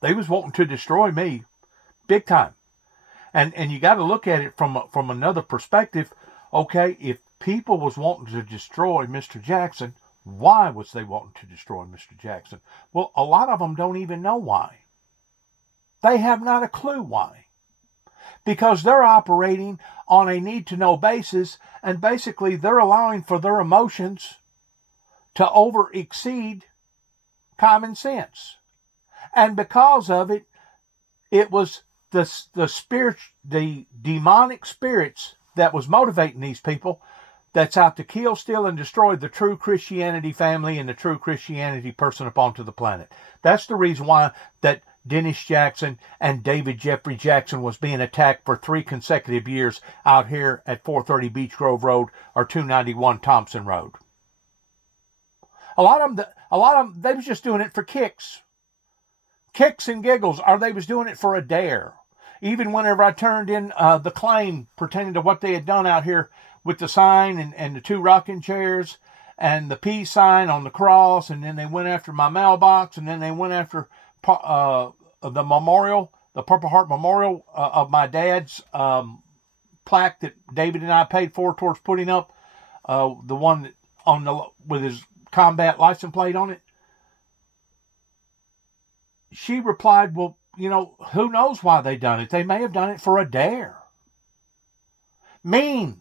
They was wanting to destroy me big time. And you got to look at it from another perspective. Okay, if people was wanting to destroy Mr. Jackson, why was they wanting to destroy Mr. Jackson? Well, a lot of them don't even know why. They have not a clue why. Because they're operating on a need-to-know basis, and basically they're allowing for their emotions to over-exceed common sense. And because of it, it was the demonic spirits that was motivating these people that's out to kill, steal, and destroy the true Christianity family and the true Christianity person upon to the planet. That's the reason why that Dennis Jackson and David Jeffrey Jackson was being attacked for 3 consecutive years out here at 430 Beach Grove Road or 291 Thompson Road. A lot of them, they was just doing it for kicks and giggles, or they was doing it for a dare. Even whenever I turned in the claim pertaining to what they had done out here with the sign and the 2 rocking chairs and the peace sign on the cross, and then they went after my mailbox, and then they went after the memorial, the Purple Heart Memorial of my dad's plaque that David and I paid for towards putting up, the one that with his combat license plate on it. She replied, well, who knows why they done it? They may have done it for a dare. Mean.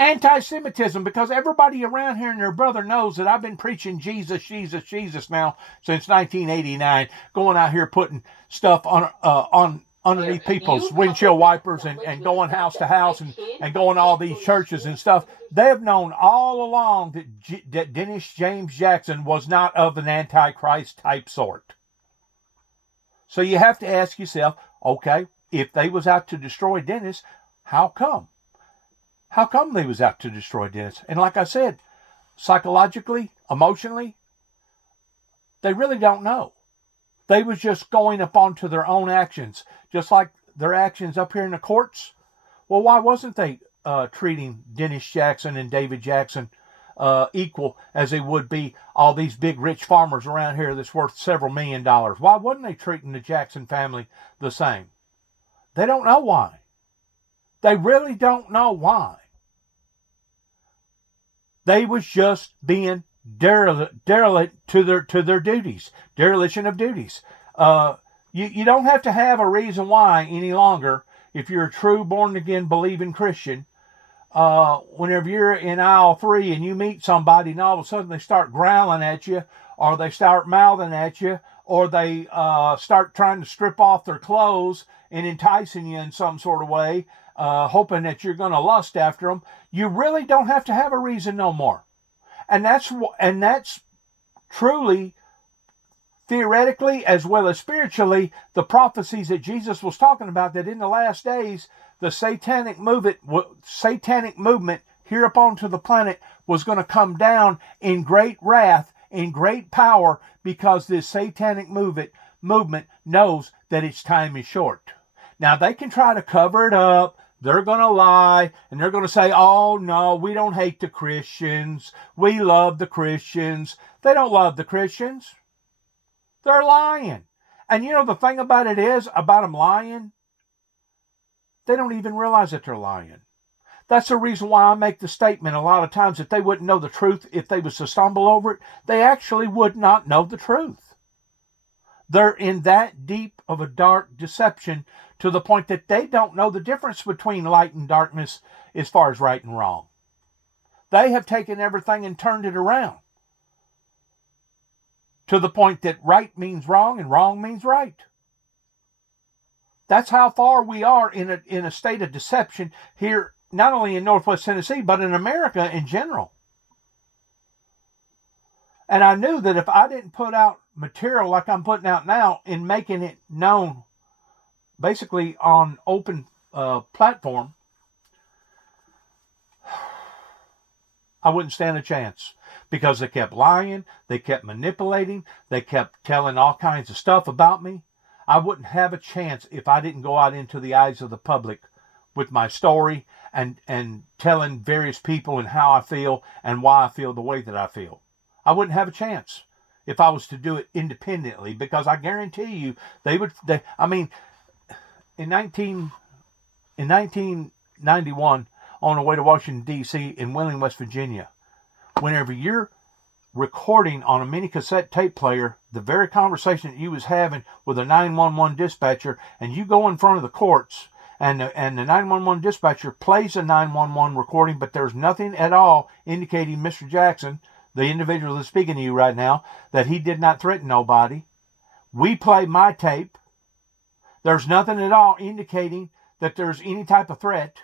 Anti-Semitism, because everybody around here and their brother knows that I've been preaching Jesus, Jesus, Jesus now since 1989, going out here putting stuff on underneath people's windshield wipers and going house to house and going to all these churches and stuff. They have known all along that Dennis James Jackson was not of an Antichrist type sort. So you have to ask yourself, okay, if they was out to destroy Dennis, how come? How come they was out to destroy Dennis? And like I said, psychologically, emotionally, they really don't know. They was just going up onto their own actions, just like their actions up here in the courts. Well, why wasn't they treating Dennis Jackson and David Jackson equal as they would be all these big rich farmers around here that's worth several $1 million? Why wasn't they treating the Jackson family the same? They don't know why. They really don't know why. They was just being derelict to their duties, dereliction of duties. You don't have to have a reason why any longer if you're a true born again believing Christian. Whenever you're in aisle 3 and you meet somebody and all of a sudden they start growling at you, or they start mouthing at you, or they start trying to strip off their clothes and enticing you in some sort of way, hoping that you're going to lust after them, you really don't have to have a reason no more. And that's truly, theoretically as well as spiritually, the prophecies that Jesus was talking about, that in the last days, the satanic movement here upon to the planet was going to come down in great wrath, in great power, because this satanic movement knows that its time is short. Now, they can try to cover it up. They're going to lie, and they're going to say, oh, no, we don't hate the Christians. We love the Christians. They don't love the Christians. They're lying. And the thing about it is, about them lying, they don't even realize that they're lying. That's the reason why I make the statement a lot of times that they wouldn't know the truth if they was to stumble over it. They actually would not know the truth. They're in that deep of a dark deception to the point that they don't know the difference between light and darkness as far as right and wrong. They have taken everything and turned it around to the point that right means wrong and wrong means right. That's how far we are in a state of deception here, not only in Northwest Tennessee, but in America in general. And I knew that if I didn't put out material like I'm putting out now and making it known basically on open platform, I wouldn't stand a chance, because they kept lying, they kept manipulating, they kept telling all kinds of stuff about me. I wouldn't have a chance if I didn't go out into the eyes of the public with my story and telling various people and how I feel and why I feel the way that I feel. I wouldn't have a chance if I was to do it independently, because I guarantee you in 1991, on the way to Washington, D.C. in Wheeling, West Virginia, whenever you're recording on a mini cassette tape player the very conversation that you was having with a 911 dispatcher, and you go in front of the courts, and the 911 dispatcher plays a 911 recording, but there's nothing at all indicating Mr. Jackson, the individual that's speaking to you right now, that he did not threaten nobody. We play my tape. There's nothing at all indicating that there's any type of threat.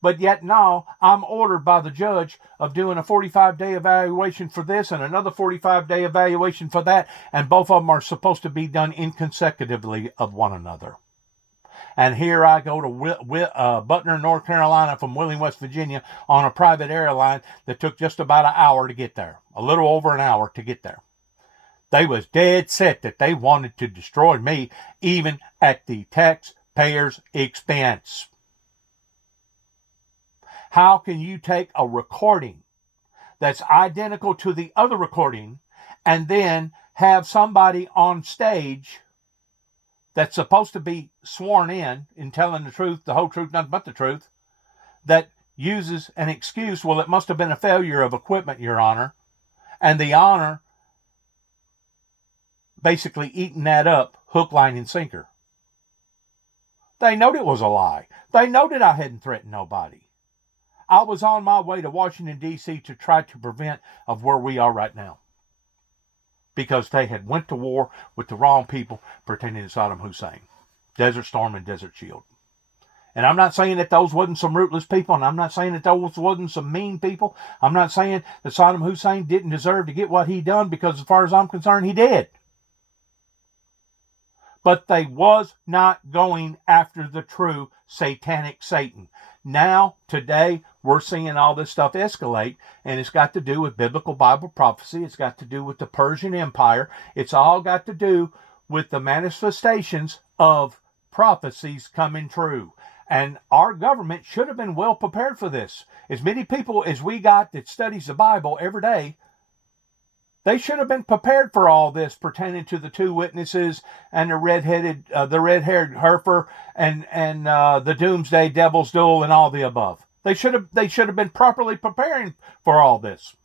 But yet now I'm ordered by the judge of doing a 45-day evaluation for this and another 45-day evaluation for that, and both of them are supposed to be done inconsecutively of one another. And here I go to Butner, North Carolina from Wheeling, West Virginia on a private airline that took just about an hour to get there. A little over an hour to get there. They was dead set that they wanted to destroy me, even at the taxpayer's expense. How can you take a recording that's identical to the other recording and then have somebody on stage that's supposed to be sworn in telling the truth, the whole truth, nothing but the truth, that uses an excuse, well, it must have been a failure of equipment, Your Honor, and the honor basically eating that up, hook, line, and sinker. They knowed it was a lie. They know that I hadn't threatened nobody. I was on my way to Washington, D.C. to try to prevent of where we are right now, because they had went to war with the wrong people pertaining to Saddam Hussein, Desert Storm and Desert Shield. And I'm not saying that those wasn't some rootless people, and I'm not saying that those wasn't some mean people. I'm not saying that Saddam Hussein didn't deserve to get what he done, because as far as I'm concerned, he did. But they was not going after the true satanic Satan. Now, today, we're seeing all this stuff escalate, and it's got to do with biblical Bible prophecy. It's got to do with the Persian Empire. It's all got to do with the manifestations of prophecies coming true. And our government should have been well prepared for this. As many people as we got that studies the Bible every day, they should have been prepared for all this pertaining to the two witnesses and the red-haired heifer and the doomsday devil's duel and all the above. They should have been properly preparing for all this.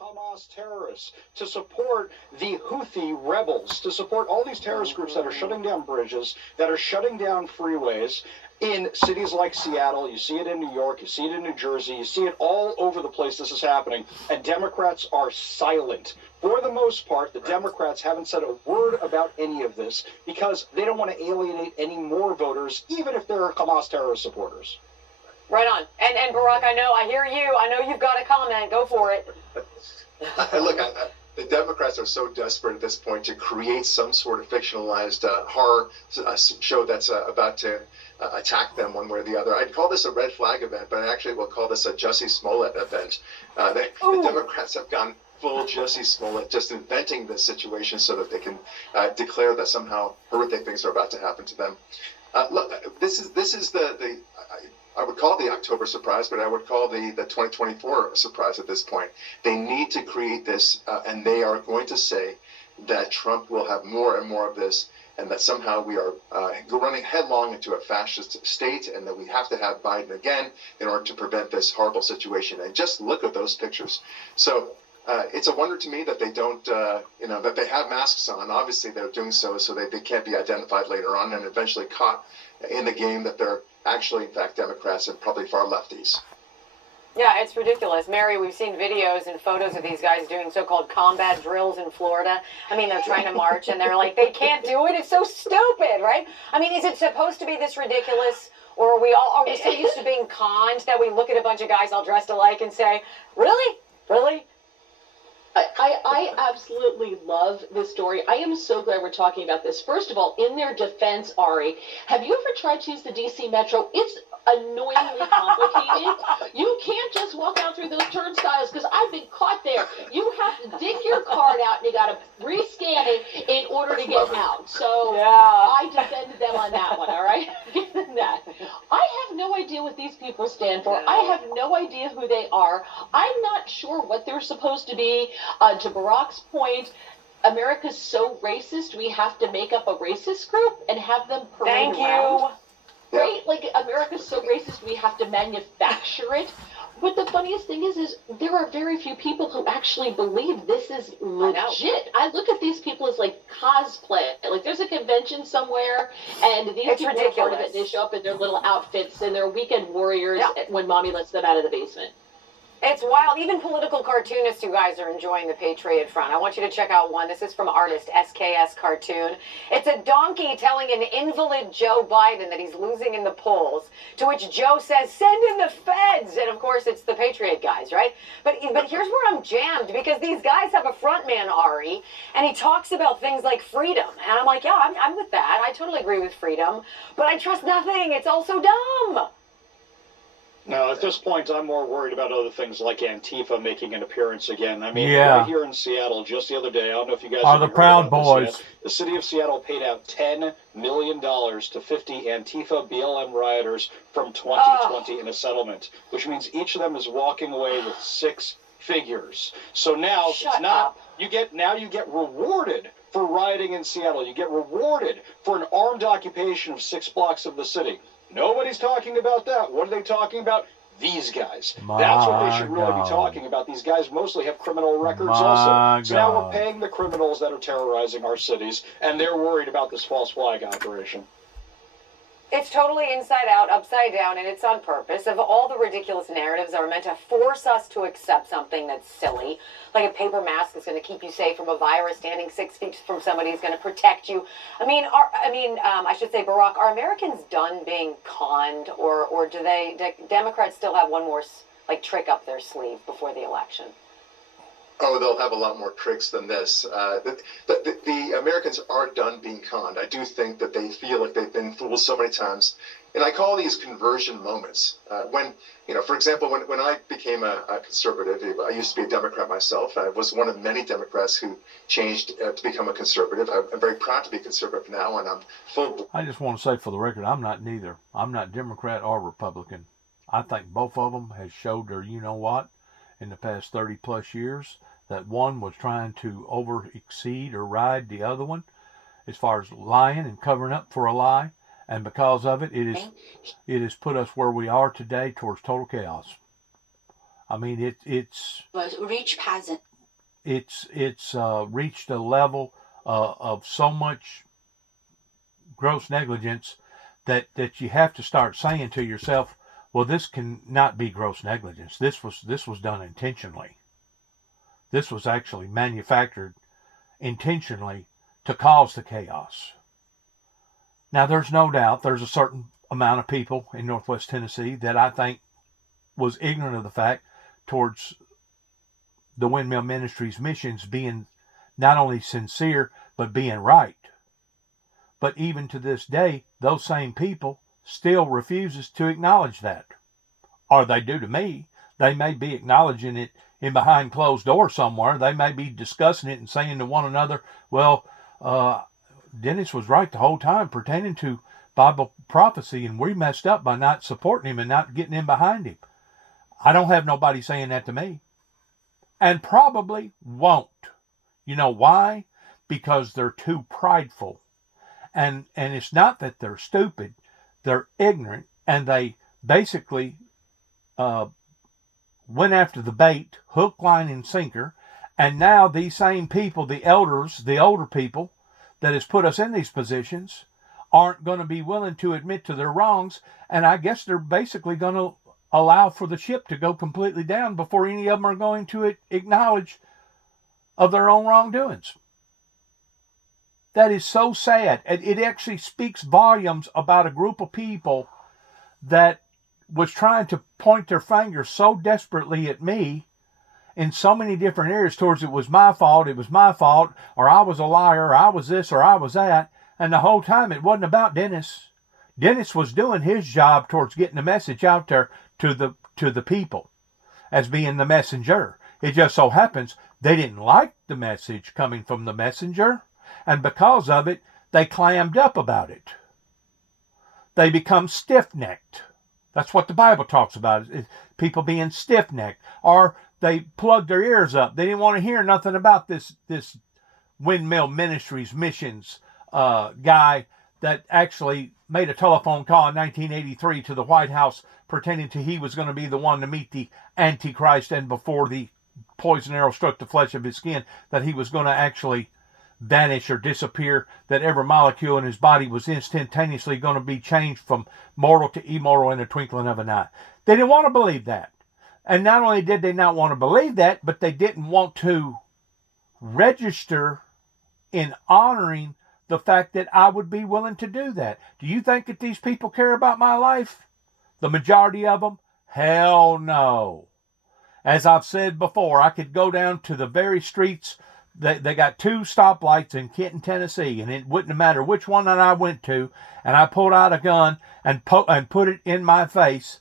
Hamas terrorists, to support the Houthi rebels, to support all these terrorist groups that are shutting down bridges, that are shutting down freeways in cities like Seattle. You see it in New York, you see it in New Jersey, you see it all over the place. This is happening, and Democrats are silent. For the most part, the Democrats haven't said a word about any of this because they don't want to alienate any more voters, even if they're Hamas terrorist supporters. Right on. And Barack, I hear you. I know you've got a comment. Go for it. Look, the Democrats are so desperate at this point to create some sort of fictionalized horror show that's about to attack them one way or the other. I'd call this a red flag event, but I actually will call this a Jussie Smollett event. The Democrats have gone full Jussie Smollett, just inventing this situation so that they can declare that somehow horrific things are about to happen to them. Look, this is the I would call it the October surprise, but I would call the 2024 surprise at this point. They need to create this, and they are going to say that Trump will have more and more of this, and that somehow we are running headlong into a fascist state, and that we have to have Biden again in order to prevent this horrible situation. And just look at those pictures. So it's a wonder to me that they don't, that they have masks on. Obviously, they're doing so they can't be identified later on and eventually caught in the game that they're actually, in fact, Democrats and probably far lefties. Yeah, it's ridiculous. Mary, we've seen videos and photos of these guys doing so-called combat drills in Florida. I mean, they're trying to march, and they're like, they can't do it. It's so stupid, right? I mean, is it supposed to be this ridiculous? Or are we so used to being conned that we look at a bunch of guys all dressed alike and say, really? Really? I absolutely love this story. I am so glad we're talking about this. First of all, in their defense, Ari, have you ever tried to use the DC Metro? It's annoyingly complicated. You can't just walk out through those turnstiles because I've been caught there. You have to dig your card out and you got to rescan it in order to get out. So I defended them on that one, all right? Given that. I have no idea what these people stand for. I have no idea who they are. I'm not sure what they're supposed to be. To Barack's point, America's so racist, we have to make up a racist group and have them parade around. Right? Like, America's so racist, we have to manufacture it. But the funniest thing is there are very few people who actually believe this is legit. I look at these people as like cosplay. Like, there's a convention somewhere, and these people are part of it, and they show up in their little outfits, and they're weekend warriors when mommy lets them out of the basement. It's wild. Even political cartoonists, you guys, are enjoying the Patriot Front. I want you to check out one. This is from artist SKS Cartoon. It's a donkey telling an invalid Joe Biden that he's losing in the polls, to which Joe says, send in the feds. And, of course, it's the Patriot guys, right? But here's where I'm jammed, because these guys have a front man, Ari, and he talks about things like freedom. And I'm like, yeah, I'm with that. I totally agree with freedom. But I trust nothing. It's all so dumb. No, at this point, I'm more worried about other things like Antifa making an appearance again. I mean, Yeah. right here in Seattle, just the other day, I don't know if you guys Are have the heard Proud about Boys. this yet. The city of Seattle paid out $10 million to 50 Antifa BLM rioters from 2020 in a settlement, which means each of them is walking away with 6 figures. So now it's not you get rewarded for rioting in Seattle. You get rewarded for an armed occupation of 6 blocks of the city. Nobody's talking about that. What are they talking about? These guys. That's what they should really be talking about. These guys mostly have criminal records also. So now we're paying the criminals that are terrorizing our cities, and they're worried about this false flag operation. It's totally inside out, upside down, and it's on purpose. Of all the ridiculous narratives that are meant to force us to accept something that's silly, like a paper mask is going to keep you safe from a virus, standing 6 feet from somebody is going to protect you. I should say, Barack, are Americans done being conned, or do Democrats still have one more trick up their sleeve before the election? Oh, they'll have a lot more tricks than this. The Americans are done being conned. I do think that they feel like they've been fooled so many times. And I call these conversion moments. For example, when I became a conservative, I used to be a Democrat myself. I was one of many Democrats who changed to become a conservative. I'm very proud to be conservative now, and I'm full. I just want to say for the record, I'm not neither. I'm not Democrat or Republican. I think both of them has showed their you-know-what in the past 30 plus years, that one was trying to over-exceed or ride the other one as far as lying and covering up for a lie. And because of it, it has put us where we are today towards total chaos. I mean, it's reached a level of so much gross negligence that you have to start saying to yourself, well, this can not be gross negligence. This was done intentionally. This was actually manufactured intentionally to cause the chaos. Now, there's no doubt there's a certain amount of people in Northwest Tennessee that I think was ignorant of the fact towards the Windmill Ministries missions being not only sincere, but being right. But even to this day, those same people still refuses to acknowledge that. Or they do to me. They may be acknowledging it in behind closed doors somewhere. They may be discussing it and saying to one another, well, Dennis was right the whole time pertaining to Bible prophecy, and we messed up by not supporting him and not getting in behind him. I don't have nobody saying that to me. And probably won't. You know why? Because they're too prideful. And it's not that they're stupid. They're ignorant, and they basically went after the bait, hook, line, and sinker. And now these same people, the elders, the older people that has put us in these positions, aren't going to be willing to admit to their wrongs. And I guess they're basically going to allow for the ship to go completely down before any of them are going to acknowledge of their own wrongdoings. That is so sad. It actually speaks volumes about a group of people that was trying to point their finger so desperately at me in so many different areas towards it was my fault, or I was a liar, or I was this, or I was that. And the whole time it wasn't about Dennis. Dennis was doing his job towards getting the message out there to the people as being the messenger. It just so happens they didn't like the message coming from the messenger, and because of it, they clammed up about it. They become stiff-necked. That's what the Bible talks about, is people being stiff-necked. Or they plugged their ears up. They didn't want to hear nothing about this Windmill Ministries missions guy that actually made a telephone call in 1983 to the White House pretending to he was going to be the one to meet the Antichrist, and before the poison arrow struck the flesh of his skin, that he was going to actually vanish or disappear, that every molecule in his body was instantaneously going to be changed from mortal to immortal in the twinkling of an eye. They didn't want to believe that. And not only did they not want to believe that, but they didn't want to register in honoring the fact that I would be willing to do that. Do you think that these people care about my life? The majority of them? Hell no. As I've said before, I could go down to the very streets. They got 2 stoplights in Kenton, Tennessee, and it wouldn't matter which one that I went to, and I pulled out a gun and put it in my face,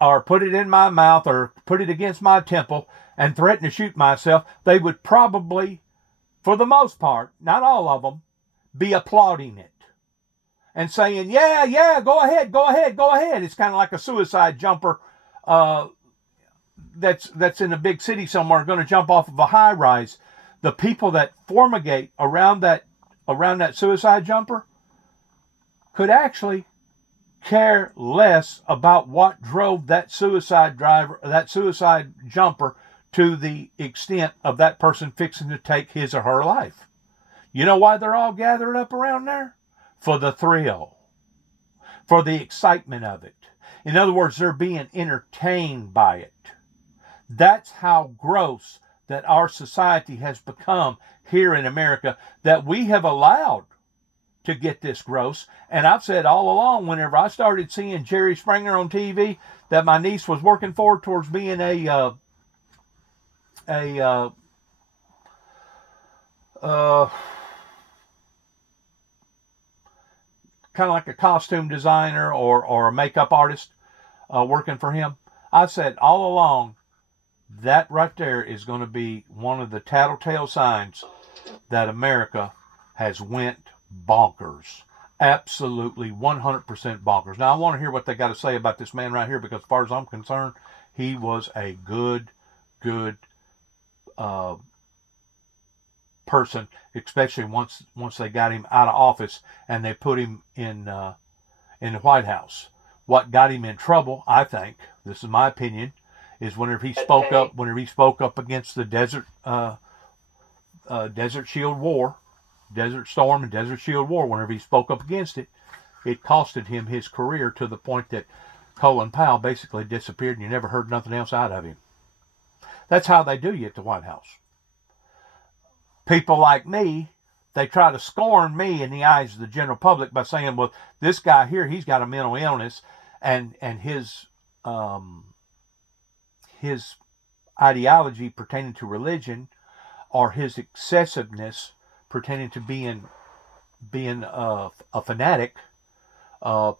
or put it in my mouth, or put it against my temple, and threatened to shoot myself, they would probably, for the most part, not all of them, be applauding it and saying, yeah, go ahead. It's kind of like a suicide jumper that's in a big city somewhere, going to jump off of a high rise. The people that formigate around that suicide jumper could actually care less about what drove that suicide jumper to the extent of that person fixing to take his or her life. You know why they're all gathered up around there? For the thrill, for the excitement of it. In other words, they're being entertained by it. That's how gross that our society has become here in America, that we have allowed to get this gross. And I've said all along, whenever I started seeing Jerry Springer on TV, that my niece was working forward towards being a kind of like a costume designer or a makeup artist working for him. I said all along, that right there is going to be one of the tattletale signs that America has went bonkers. Absolutely 100% bonkers. Now, I want to hear what they got to say about this man right here, because as far as I'm concerned, he was a good person, especially once they got him out of office and they put him in the White House. What got him in trouble, I think, this is my opinion, is whenever he spoke up against the Desert Shield War, Desert Storm and Desert Shield War. Whenever he spoke up against it, it costed him his career, to the point that Colin Powell basically disappeared and you never heard nothing else out of him. That's how they do you at the White House. People like me, they try to scorn me in the eyes of the general public by saying, well, this guy here, he's got a mental illness, and his ideology pertaining to religion, or his excessiveness pertaining to being a fanatic,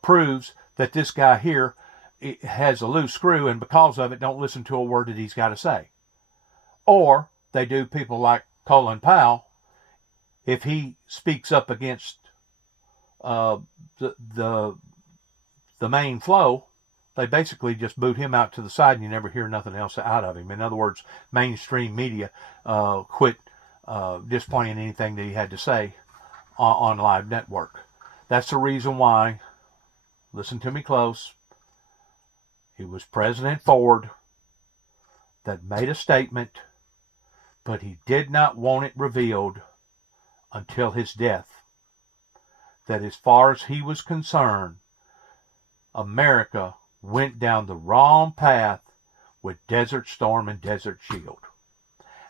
proves that this guy here has a loose screw, and because of it, don't listen to a word that he's got to say. Or they do people like Colin Powell. If he speaks up against the main flow, they basically just boot him out to the side and you never hear nothing else out of him. In other words, mainstream media quit displaying anything that he had to say on live network. That's the reason why, listen to me close, it was President Ford that made a statement, but he did not want it revealed until his death, that as far as he was concerned, America went down the wrong path with Desert Storm and Desert Shield.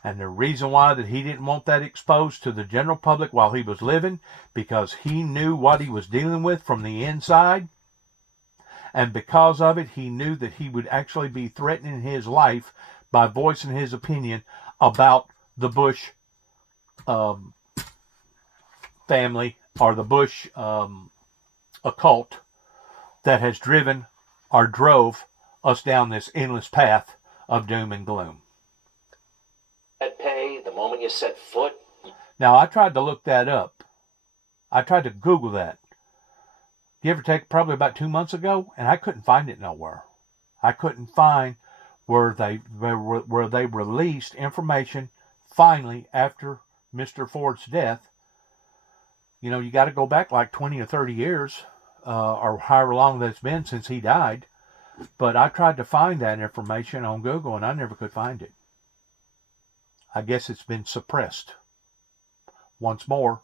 And the reason why that he didn't want that exposed to the general public while he was living, because he knew what he was dealing with from the inside. And because of it, he knew that he would actually be threatening his life by voicing his opinion about the Bush family or the Bush occult that has driven or drove us down this endless path of doom and gloom. Pay the moment you set foot. Now, I tried to look that up. I tried to Google that. Give or take probably about 2 months ago, and I couldn't find it nowhere. I couldn't find where they released information finally after Mr. Ford's death. You know, you got to go back like 20 or 30 years, or however long that's been since he died. But I tried to find that information on Google, and I never could find it. I guess it's been suppressed. Once more,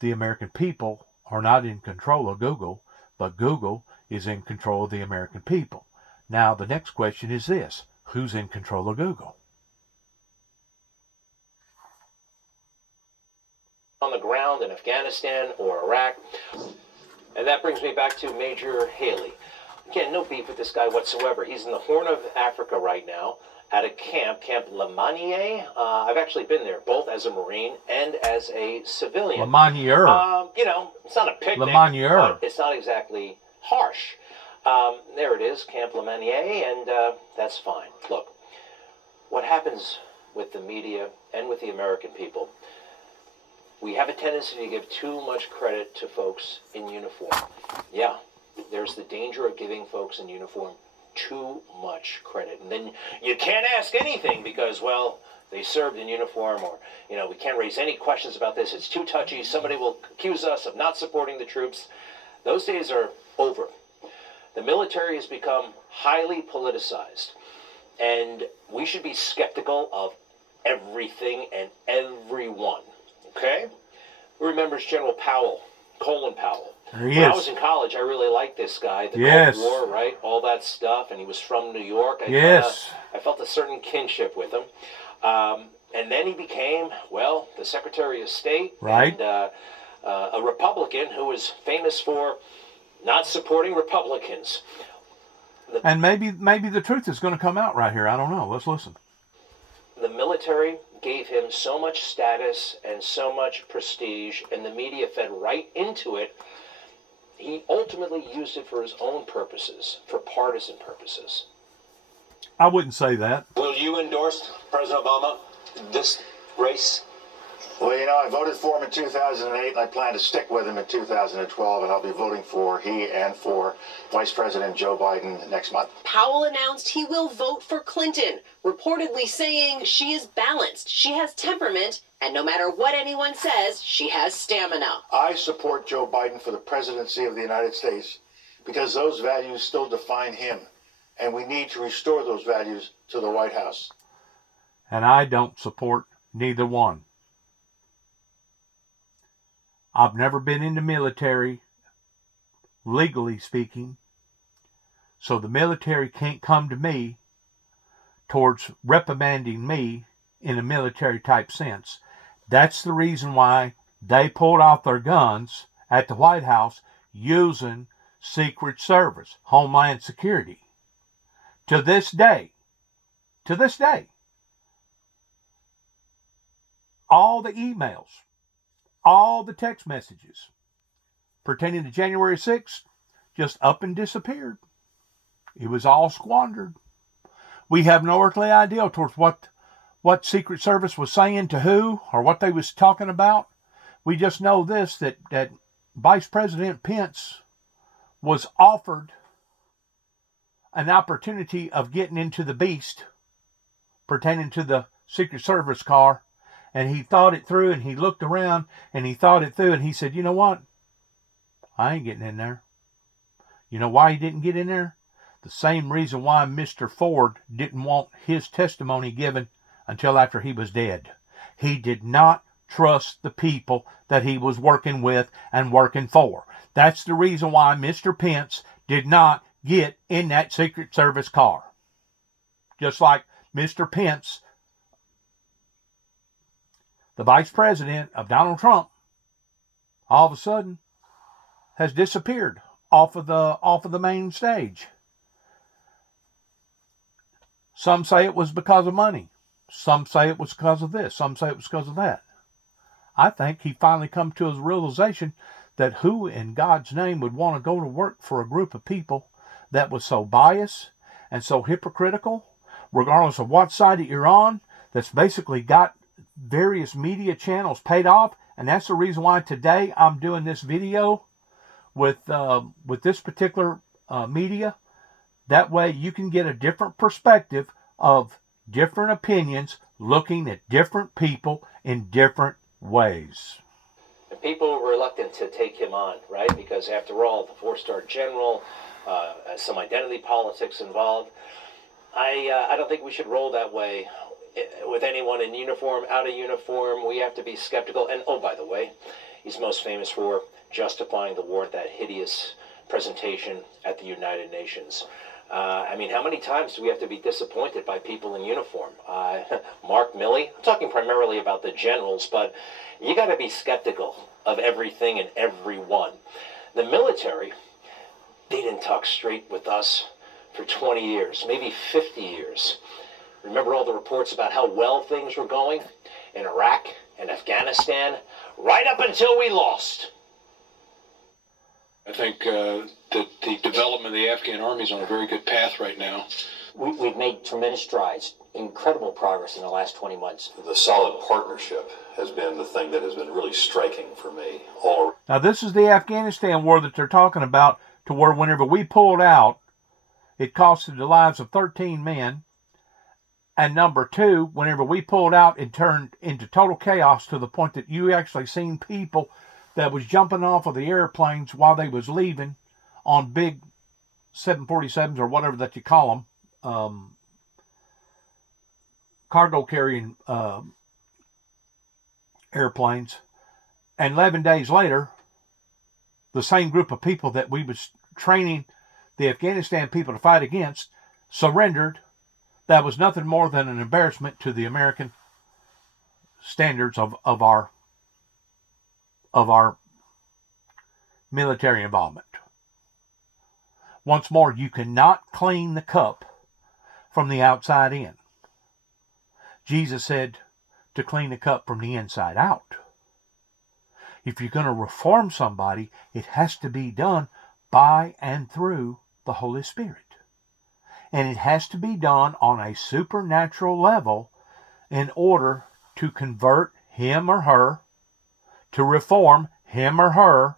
the American people are not in control of Google, but Google is in control of the American people. Now, the next question is this: who's in control of Google? On the ground in Afghanistan or Iraq. And that brings me back to Major Haley. Again, no beef with this guy whatsoever. He's in the Horn of Africa right now at a Camp Lemonnier. I've actually been there, both as a Marine and as a civilian. Lemonnier. You know, it's not a picnic. Lemonnier. But it's not exactly harsh. There it is, Camp Lemonnier, and that's fine. Look, what happens with the media and with the American people, we have a tendency to give too much credit to folks in uniform. Yeah, there's the danger of giving folks in uniform too much credit. And then you can't ask anything because, well, they served in uniform, or, you know, we can't raise any questions about this. It's too touchy. Somebody will accuse us of not supporting the troops. Those days are over. The military has become highly politicized, and we should be skeptical of everything and everyone. Okay? Who remembers General Powell, Colin Powell? There he when is. I was in college, I really liked this guy. The Yes. Cold War, right? All that stuff. And he was from New York. Yes. I felt a certain kinship with him. And then he became, well, the Secretary of State. Right. And a Republican who was famous for not supporting Republicans. And maybe the truth is going to come out right here. I don't know. Let's listen. The military gave him so much status and so much prestige, and the media fed right into it. He ultimately used it for his own purposes, for partisan purposes. I wouldn't say that. Will you endorse President Obama this race? Well, you know, I voted for him in 2008, and I plan to stick with him in 2012, and I'll be voting for he and for Vice President Joe Biden next month. Powell announced he will vote for Clinton, reportedly saying she is balanced, she has temperament, and no matter what anyone says, she has stamina. I support Joe Biden for the presidency of the United States because those values still define him, and we need to restore those values to the White House. And I don't support neither one. I've never been in the military, legally speaking, so the military can't come to me towards reprimanding me in a military type sense. That's the reason why they pulled off their guns at the White House using Secret Service, Homeland Security. To this day, all the emails, all the text messages pertaining to January 6th just up and disappeared. It was all squandered. We have no earthly idea towards what Secret Service was saying to who or what they was talking about. We just know this, that Vice President Pence was offered an opportunity of getting into the beast pertaining to the Secret Service car. And he thought it through, and he looked around, and he thought it through, and he said, you know what? I ain't getting in there. You know why he didn't get in there? The same reason why Mr. Ford didn't want his testimony given until after he was dead. He did not trust the people that he was working with and working for. That's the reason why Mr. Pence did not get in that Secret Service car. Just like Mr. Pence, the vice president of Donald Trump, all of a sudden has disappeared off of the main stage. Some say it was because of money. Some say it was because of this. Some say it was because of that. I think he finally come to his realization that who in God's name would want to go to work for a group of people that was so biased and so hypocritical, regardless of what side that you're on, that's basically got various media channels paid off. And that's the reason why today I'm doing this video with this particular media. That way you can get a different perspective of different opinions looking at different people in different ways. And people were reluctant to take him on, right? Because after all, the four-star general, some identity politics involved. I don't think we should roll that way with anyone in uniform, out of uniform. We have to be skeptical. And oh, by the way, he's most famous for justifying the war at that hideous presentation at the United Nations. I mean, how many times do we have to be disappointed by people in uniform? Mark Milley, I'm talking primarily about the generals, but you got to be skeptical of everything and everyone. The military, they didn't talk straight with us for 20 years, maybe 50 years. Remember all the reports about how well things were going in Iraq and Afghanistan, right up until we lost. I think that the development of the Afghan army is on a very good path right now. We've made tremendous strides, incredible progress in the last 20 months. The solid partnership has been the thing that has been really striking for me. Now, this is the Afghanistan war that they're talking about, to where whenever we pulled out, it costed the lives of 13 men. And number two, whenever we pulled out, it turned into total chaos to the point that you actually seen people that was jumping off of the airplanes while they was leaving on big 747s or whatever that you call them, cargo carrying airplanes. And 11 days later, the same group of people that we was training the Afghanistan people to fight against surrendered. That was nothing more than an embarrassment to the American standards of our military involvement. Once more, you cannot clean the cup from the outside in. Jesus said to clean the cup from the inside out. If you're going to reform somebody, it has to be done by and through the Holy Spirit. And it has to be done on a supernatural level in order to convert him or her, to reform him or her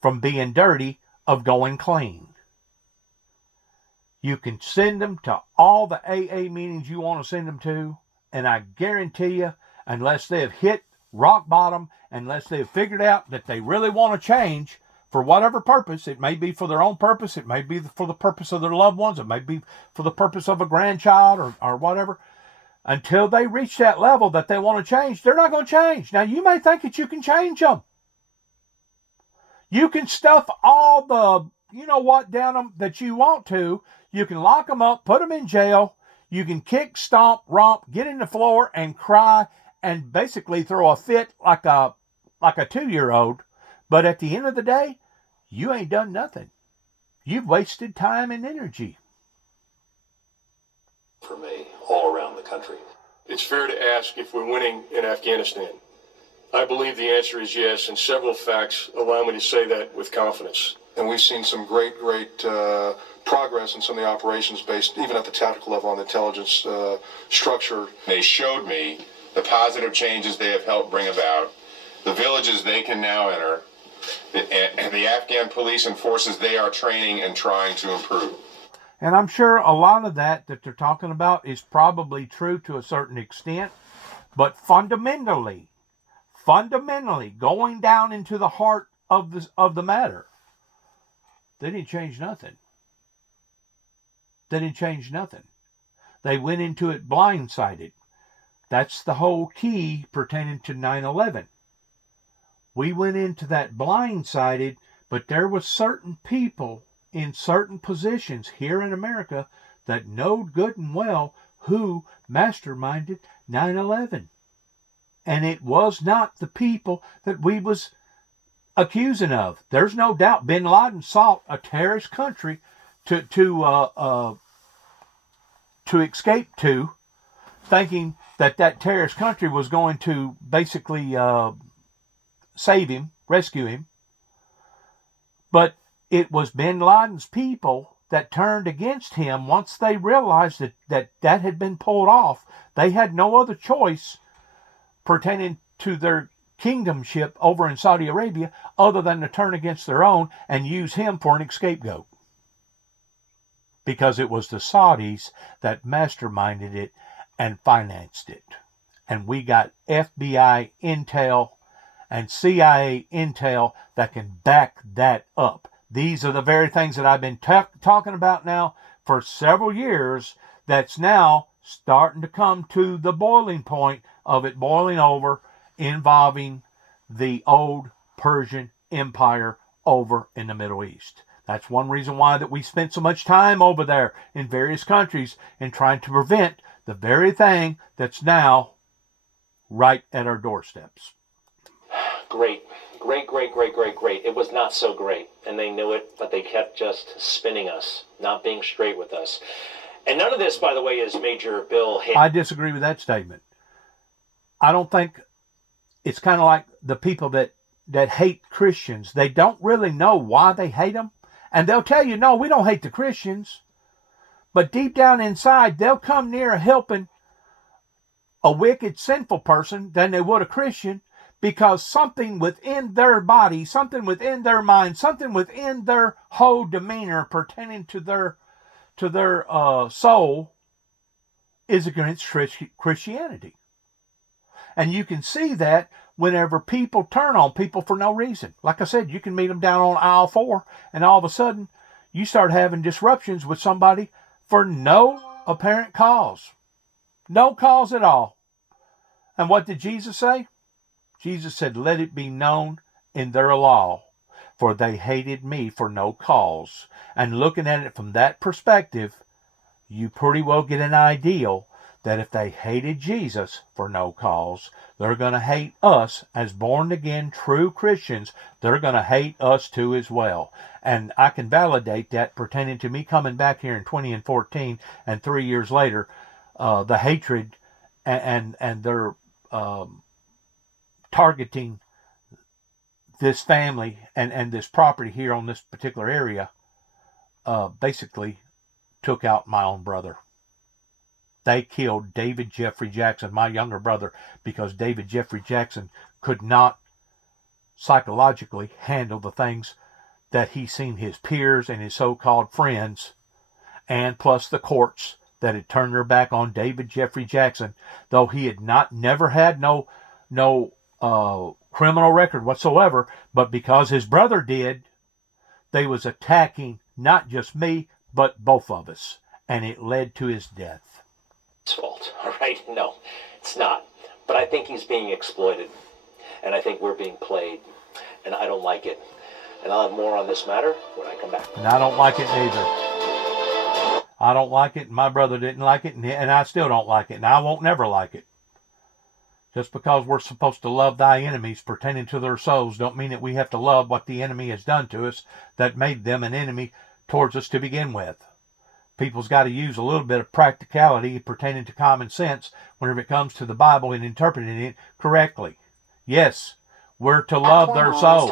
from being dirty of going clean. You can send them to all the AA meetings you want to send them to, and I guarantee you, unless they have hit rock bottom, unless they have figured out that they really want to change for whatever purpose, it may be for their own purpose, it may be for the purpose of their loved ones, it may be for the purpose of a grandchild or whatever. Until they reach that level that they want to change, they're not going to change. Now, you may think that you can change them. You can stuff all the, you know what, down them that you want to. You can lock them up, put them in jail. You can kick, stomp, romp, get in the floor and cry and basically throw a fit like a 2-year-old. But at the end of the day, you ain't done nothing. You've wasted time and energy. For me, all around the country. It's fair to ask if we're winning in Afghanistan. I believe the answer is yes, and several facts allow me to say that with confidence. And we've seen some great progress in some of the operations based, even at the tactical level, on the intelligence structure. They showed me the positive changes they have helped bring about, the villages they can now enter, and the Afghan police and forces they are training and trying to improve. And I'm sure a lot of that they're talking about is probably true to a certain extent, but fundamentally, going down into the heart of the matter, they didn't change nothing. They didn't change nothing. They went into it blindsided. That's the whole key pertaining to 9/11. We went into that blindsided, but there was certain people in certain positions here in America that knowed good and well who masterminded 9/11. And it was not the people that we was accusing of. There's no doubt Bin Laden sought a terrorist country to to escape to, thinking that that terrorist country was going to basically save him, rescue him. But it was bin Laden's people that turned against him once they realized that had been pulled off. They had no other choice pertaining to their kingdomship over in Saudi Arabia other than to turn against their own and use him for an scapegoat. Because it was the Saudis that masterminded it and financed it. And we got FBI intel and CIA intel that can back that up. These are the very things that I've been talking about now for several years, that's now starting to come to the boiling point of it boiling over, involving the old Persian Empire over in the Middle East. That's one reason why that we spent so much time over there in various countries in trying to prevent the very thing that's now right at our doorsteps. Great. It was not so great, and they knew it, but they kept just spinning us, not being straight with us. And none of this, by the way, is Major Bill I disagree with that statement. I don't think it's kind of like the people that hate Christians. They don't really know why they hate them, and they'll tell you, no, we don't hate the Christians. But deep down inside, they'll come near helping a wicked, sinful person than they would a Christian, because something within their body, something within their mind, something within their whole demeanor pertaining to their soul is against Christianity. And you can see that whenever people turn on people for no reason. Like I said, you can meet them down on aisle 4, and all of a sudden you start having disruptions with somebody for no apparent cause. No cause at all. And what did Jesus say? Jesus said, let it be known in their law, for they hated me for no cause. And looking at it from that perspective, you pretty well get an idea that if they hated Jesus for no cause, they're going to hate us as born-again true Christians. They're going to hate us too as well. And I can validate that pertaining to me coming back here in 2014 and 3 years later, the hatred and their targeting this family and this property here on this particular area basically took out my own brother. They killed David Jeffrey Jackson, my younger brother, because David Jeffrey Jackson could not psychologically handle the things that he seen his peers and his so-called friends, and plus the courts that had turned their back on David Jeffrey Jackson, though he had never had no criminal record whatsoever, but because his brother did, they was attacking not just me, but both of us, and it led to his death. Fault, all right? No, it's not. But I think he's being exploited, and I think we're being played, and I don't like it. And I'll have more on this matter when I come back. And I don't like it either. I don't like it, and my brother didn't like it, and I still don't like it, and I won't never like it. Just because we're supposed to love thy enemies pertaining to their souls don't mean that we have to love what the enemy has done to us that made them an enemy towards us to begin with. People's got to use a little bit of practicality pertaining to common sense whenever it comes to the Bible and interpreting it correctly. Yes, we're to love their souls.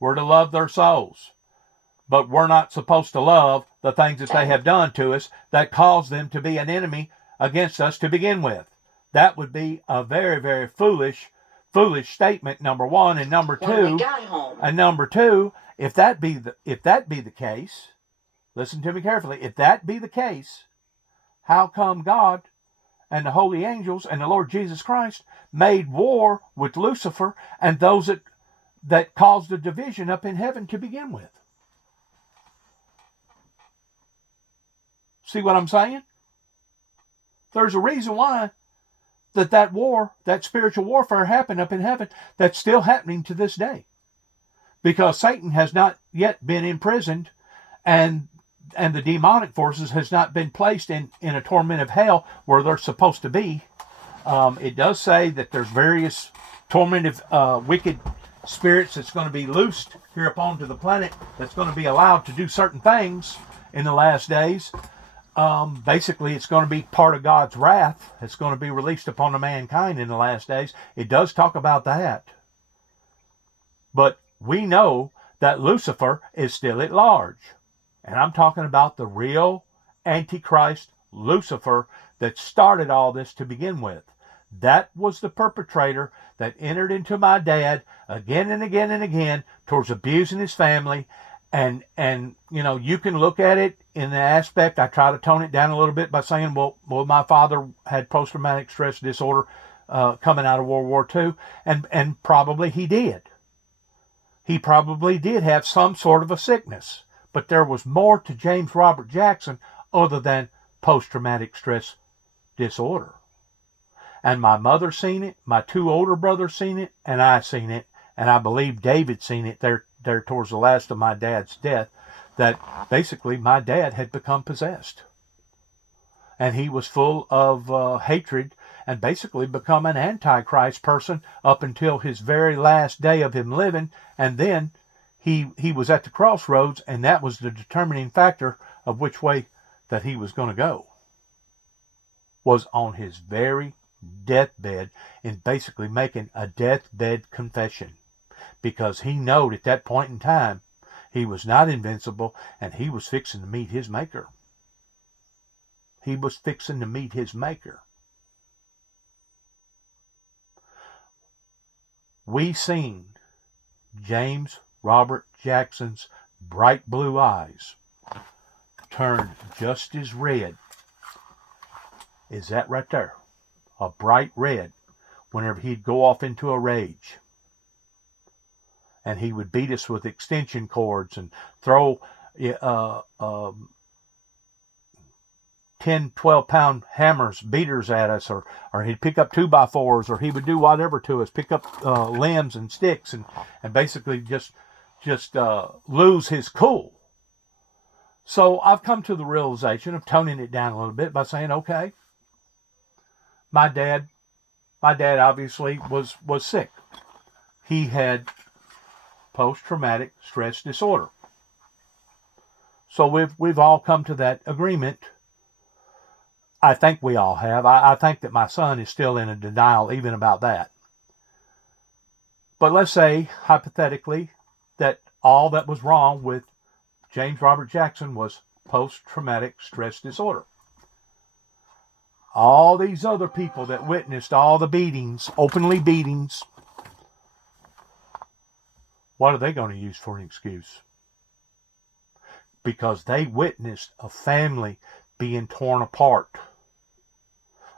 We're to love their souls. But we're not supposed to love the things that they have done to us that caused them to be an enemy against us to begin with. That would be a very, very foolish statement, number one. And number two, if that be the case, listen to me carefully. If that be the case, how come God and the holy angels and the Lord Jesus Christ made war with Lucifer and those that caused the division up in heaven to begin with? See what I'm saying? There's a reason why that war, that spiritual warfare happened up in heaven that's still happening to this day. Because Satan has not yet been imprisoned and the demonic forces has not been placed in a torment of hell where they're supposed to be. It does say that there's various tormented wicked spirits that's going to be loosed here upon to the planet that's going to be allowed to do certain things in the last days. basically it's going to be part of God's wrath. It's going to be released upon the mankind in the last days. It does talk about that. But we know that Lucifer is still at large. And I'm talking about the real Antichrist Lucifer that started all this to begin with. That was the perpetrator that entered into my dad again and again and again towards abusing his family. And you know, you can look at it in the aspect, I try to tone it down a little bit by saying, well, my father had post-traumatic stress disorder coming out of World War II, and probably he did. He probably did have some sort of a sickness. But there was more to James Robert Jackson other than post-traumatic stress disorder. And my mother seen it, my two older brothers seen it, and I seen it, and I believe David seen it there towards the last of my dad's death, that basically my dad had become possessed. And he was full of hatred and basically become an antichrist person up until his very last day of him living. And then he was at the crossroads, and that was the determining factor of which way that he was going to go. Was on his very deathbed and basically making a deathbed confession. Because he knowed at that point in time he was not invincible, and he was fixing to meet his maker. He was fixing to meet his maker. We seen James Robert Jackson's bright blue eyes turn just as red as that right there. A bright red whenever he'd go off into a rage. And he would beat us with extension cords and throw 10, 12-pound hammers, beaters at us, or he'd pick up 2x4s, or he would do whatever to us, pick up limbs and sticks, and basically just lose his cool. So I've come to the realization of toning it down a little bit by saying, okay, my dad obviously was sick. He had post-traumatic stress disorder. So we've all come to that agreement. I think we all have. I think that my son is still in a denial even about that. But let's say, hypothetically, that all that was wrong with James Robert Jackson was post-traumatic stress disorder. All these other people that witnessed all the beatings, openly beatings, what are they going to use for an excuse? Because they witnessed a family being torn apart.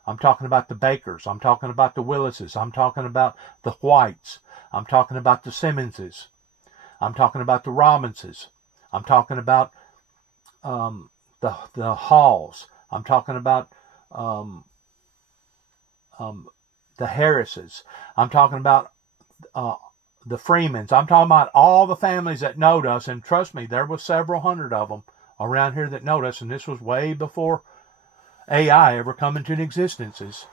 I'm talking about the Bakers. I'm talking about the Willises. I'm talking about the Whites. I'm talking about the Simmonses. I'm talking about the Robinses. I'm talking about the Halls. I'm talking about the Harrises. I'm talking about the Freemans. I'm talking about all the families that knowed us, and trust me, there was several hundred of them around here that knowed us, and this was way before AI ever come into existence.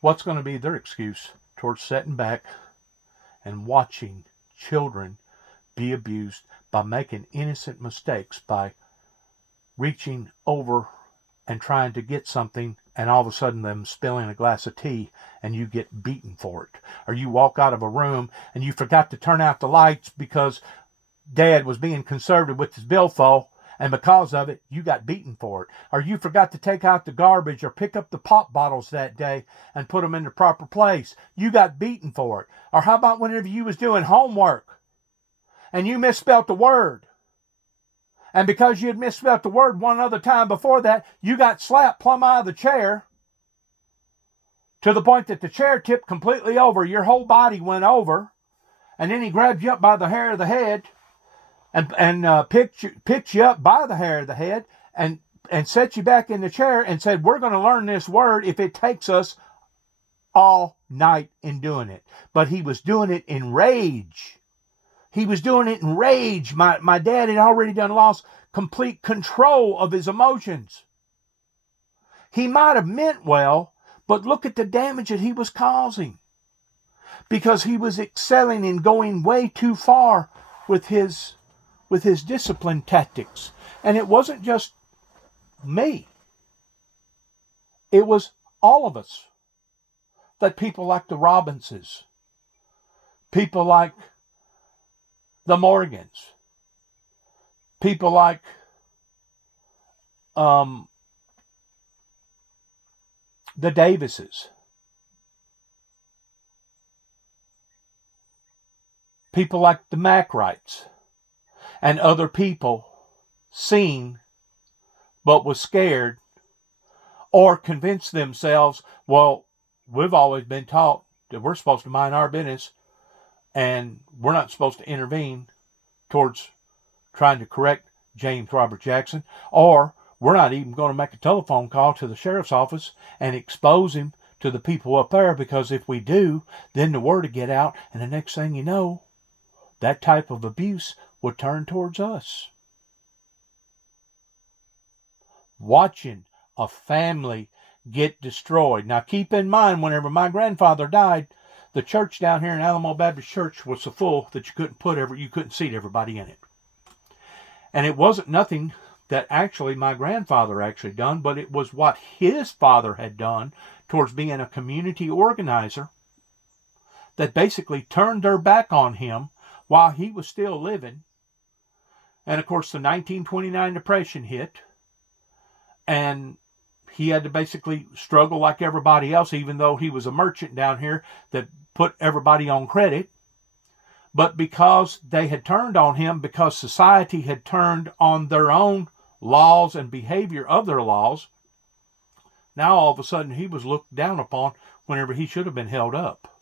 What's going to be their excuse towards sitting back and watching children be abused by making innocent mistakes, by reaching over and trying to get something, and all of a sudden them spilling a glass of tea and you get beaten for it? Or you walk out of a room and you forgot to turn out the lights because Dad was being conservative with his billfold, and because of it, you got beaten for it. Or you forgot to take out the garbage or pick up the pop bottles that day and put them in the proper place. You got beaten for it. Or how about whenever you was doing homework and you misspelled the word? And because you had misspelled the word one other time before that, you got slapped plumb out of the chair to the point that the chair tipped completely over. Your whole body went over. And then he grabbed you up by the hair of the head and picked you up by the hair of the head and set you back in the chair and said, we're going to learn this word if it takes us all night in doing it. But he was doing it in rage. He was doing it in rage. My dad had already lost complete control of his emotions. He might have meant well, but look at the damage that he was causing. Because he was excelling and going way too far with his discipline tactics. And it wasn't just me. It was all of us. That people like the Robinses, people like the Morgans, people like the Davises, people like the Mackrights, and other people seen but was scared or convinced themselves, well, we've always been taught that we're supposed to mind our business and we're not supposed to intervene towards trying to correct James Robert Jackson, or we're not even going to make a telephone call to the sheriff's office and expose him to the people up there, because if we do, then the word would get out, and the next thing you know, that type of abuse would turn towards us. Watching a family get destroyed. Now keep in mind, whenever my grandfather died, the church down here in Alamo Baptist Church was so full that you couldn't seat everybody in it. And it wasn't nothing that actually my grandfather actually done, but it was what his father had done towards being a community organizer that basically turned their back on him while he was still living. And of course the 1929 Depression hit, and he had to basically struggle like everybody else, even though he was a merchant down here that put everybody on credit. But because they had turned on him, because society had turned on their own laws and behavior of their laws, now all of a sudden he was looked down upon whenever he should have been held up.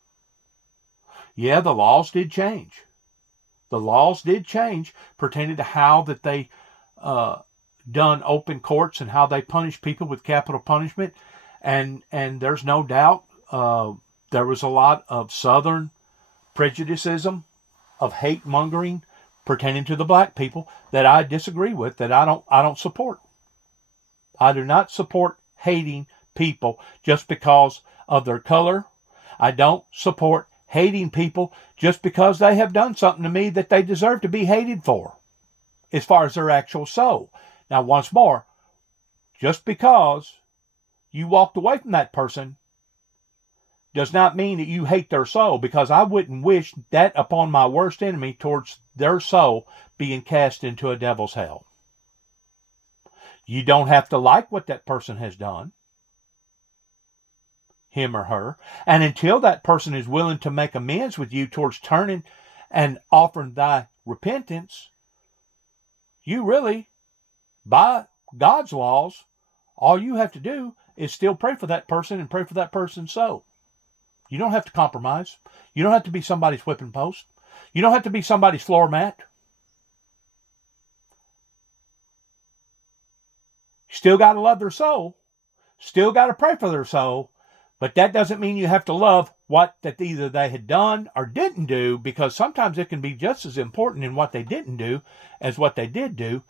Yeah, the laws did change. The laws did change pertaining to how that they done open courts and how they punish people with capital punishment. And there's no doubt there was a lot of Southern prejudicism, of hate mongering pertaining to the black people that I disagree with, that I don't support. I do not support hating people just because of their color. I don't support hating people just because they have done something to me that they deserve to be hated for, as far as their actual soul. Now, once more, just because you walked away from that person does not mean that you hate their soul, because I wouldn't wish that upon my worst enemy towards their soul being cast into a devil's hell. You don't have to like what that person has done, him or her, and until that person is willing to make amends with you towards turning and offering thy repentance, you really, by God's laws, all you have to do is still pray for that person and pray for that person's soul. You don't have to compromise. You don't have to be somebody's whipping post. You don't have to be somebody's floor mat. Still got to love their soul. Still got to pray for their soul. But that doesn't mean you have to love what that either they had done or didn't do, because sometimes it can be just as important in what they didn't do as what they did do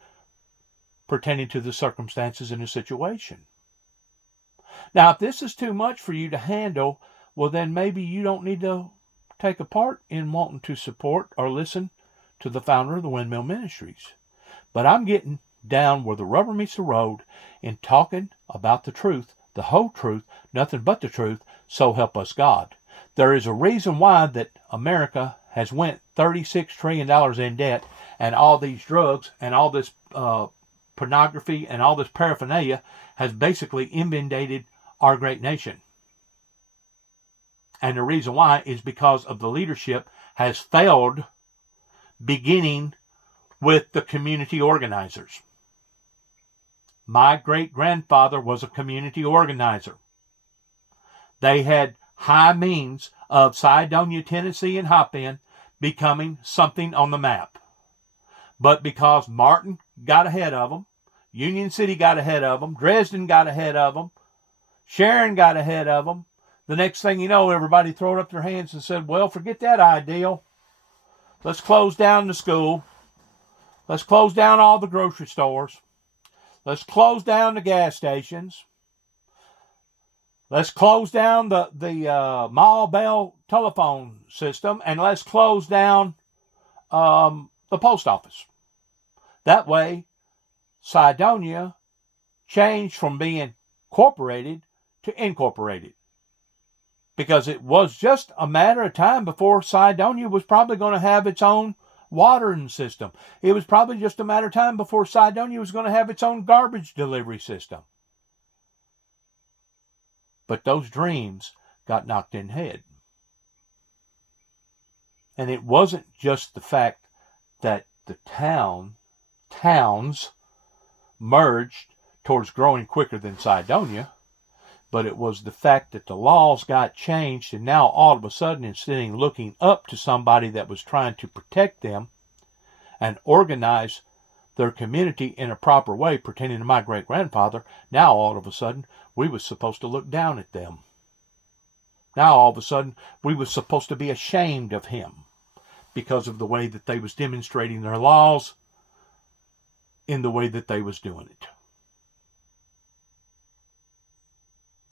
pertaining to the circumstances in the situation. Now, if this is too much for you to handle, well, then maybe you don't need to take a part in wanting to support or listen to the founder of the Windmill Ministries. But I'm getting down where the rubber meets the road in talking about the truth, the whole truth, nothing but the truth, so help us God. There is a reason why that America has went $36 trillion in debt, and all these drugs and all this pornography and all this paraphernalia has basically inundated our great nation. And the reason why is because of the leadership has failed, beginning with the community organizers. My great-grandfather was a community organizer. They had high means of Cydonia, Tennessee and Hopin becoming something on the map. But because Martin got ahead of them, Union City got ahead of them, Dresden got ahead of them, Sharon got ahead of them, the next thing you know, everybody threw up their hands and said, well, forget that ideal. Let's close down the school. Let's close down all the grocery stores. Let's close down the gas stations. Let's close down the mall bell telephone system, and let's close down the post office. That way, Cydonia changed from being corporated to incorporated. Because it was just a matter of time before Cydonia was probably going to have its own watering system. It was probably just a matter of time before Cydonia was going to have its own garbage delivery system. But those dreams got knocked in the head. And it wasn't just the fact that the towns merged towards growing quicker than Cydonia, but it was the fact that the laws got changed, and now all of a sudden, instead of looking up to somebody that was trying to protect them and organize their community in a proper way, pertaining to my great-grandfather, now all of a sudden, we was supposed to look down at them. Now all of a sudden, we was supposed to be ashamed of him because of the way that they was demonstrating their laws in the way that they was doing it.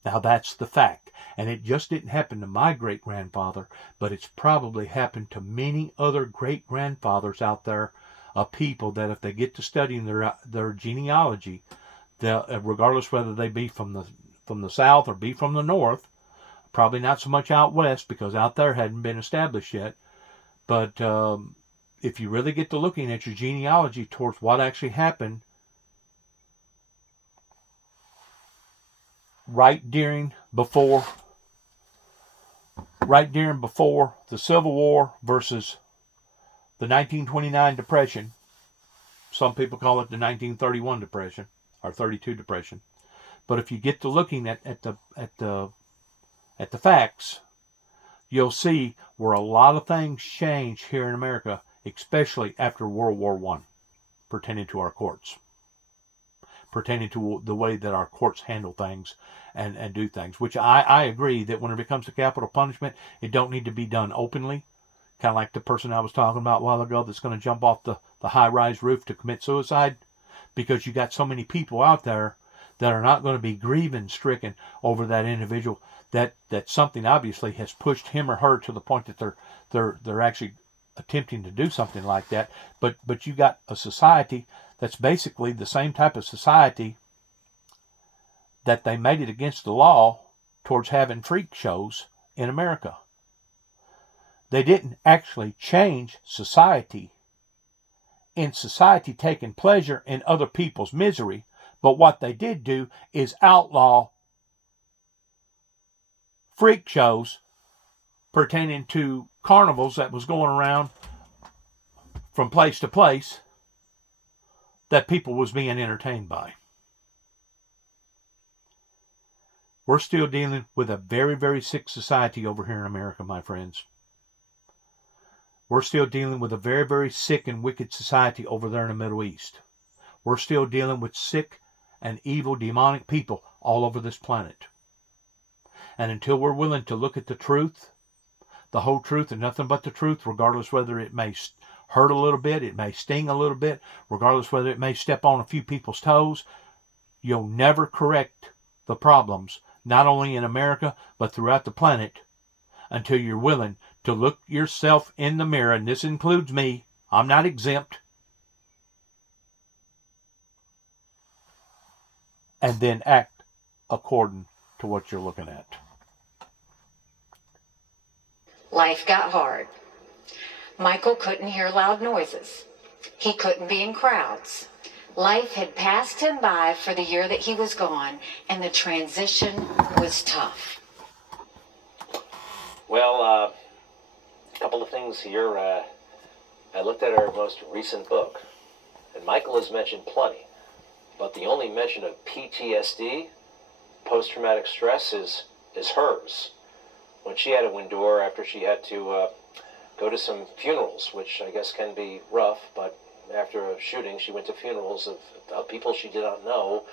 Now that's the fact. And it just didn't happen to my great-grandfather, but it's probably happened to many other great-grandfathers out there of people that if they get to studying their genealogy, regardless whether they be from the south or be from the north, probably not so much out west because out there hadn't been established yet, but if you really get to looking at your genealogy towards what actually happened right during before the Civil War versus the 1929 Depression. Some people call it the 1931 Depression or 32 Depression. But if you get to looking at the facts, you'll see where a lot of things changed here in America, especially after World War I, pertaining to our courts, pertaining to the way that our courts handle things and do things, which I agree that when it comes to capital punishment, it don't need to be done openly, kind of like the person I was talking about a while ago that's going to jump off the high-rise roof to commit suicide, because you got so many people out there that are not going to be grieving-stricken over that individual, that something obviously has pushed him or her to the point that they're actually attempting to do something like that. But you got a society that's basically the same type of society that they made it against the law towards having freak shows in America. They didn't actually change society in society taking pleasure in other people's misery, but what they did do is outlaw freak shows pertaining to carnivals that was going around from place to place that people was being entertained by. We're still dealing with a very, very sick society over here in America, my friends. We're still dealing with a very, very sick and wicked society over there in the Middle East. We're still dealing with sick and evil, demonic people all over this planet. And until we're willing to look at the truth, the whole truth and nothing but the truth, regardless whether it may hurt a little bit, it may sting a little bit, regardless whether it may step on a few people's toes, you'll never correct the problems, not only in America, but throughout the planet, until you're willing to look yourself in the mirror, and this includes me, I'm not exempt, and then act according to what you're looking at. Life got hard. Michael couldn't hear loud noises. He couldn't be in crowds. Life had passed him by for the year that he was gone, and the transition was tough. Well, a couple of things here. I looked at our most recent book, and Michael has mentioned plenty, but the only mention of PTSD, post-traumatic stress, is hers. When she had to endure after she had to go to some funerals, which I guess can be rough, but after a shooting, she went to funerals of people she did not know.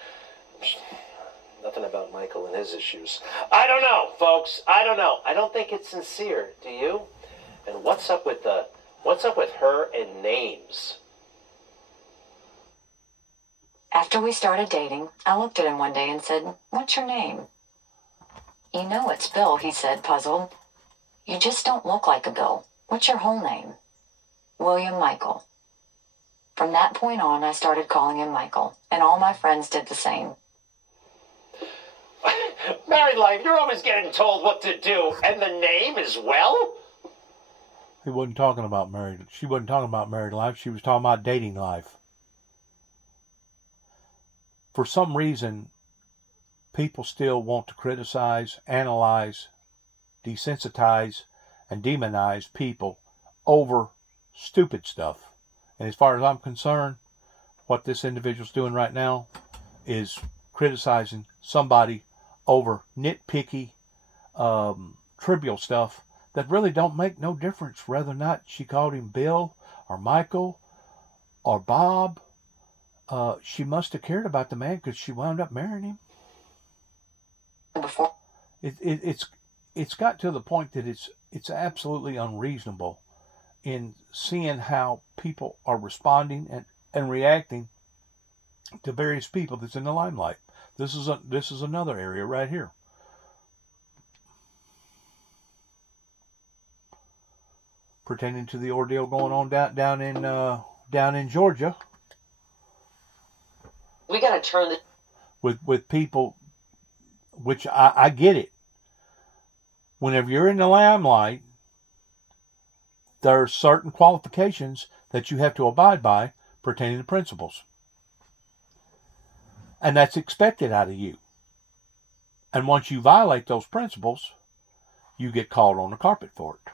Nothing about Michael and his issues. I don't know, folks. I don't know. I don't think it's sincere. Do you? And what's up with her and names? After we started dating, I looked at him one day and said, "What's your name?" "You know it's Bill," he said, puzzled. "You just don't look like a Bill. What's your whole name?" "William Michael." From that point on, I started calling him Michael, and all my friends did the same. Married life, you're always getting told what to do, and the name as well? He wasn't talking about married. She wasn't talking about married life. She was talking about dating life. For some reason, people still want to criticize, analyze, desensitize, and demonize people over stupid stuff. And as far as I'm concerned, what this individual's doing right now is criticizing somebody over nitpicky, trivial stuff that really don't make no difference whether or not she called him Bill or Michael or Bob. She must have cared about the man because she wound up marrying him. It's got to the point that it's absolutely unreasonable in seeing how people are responding and reacting to various people that's in the limelight. This is another area right here. Pertaining to the ordeal going on down in Georgia. We got to turn the with people, which I get it. Whenever you're in the limelight, there are certain qualifications that you have to abide by pertaining to principles. And that's expected out of you. And once you violate those principles, you get called on the carpet for it.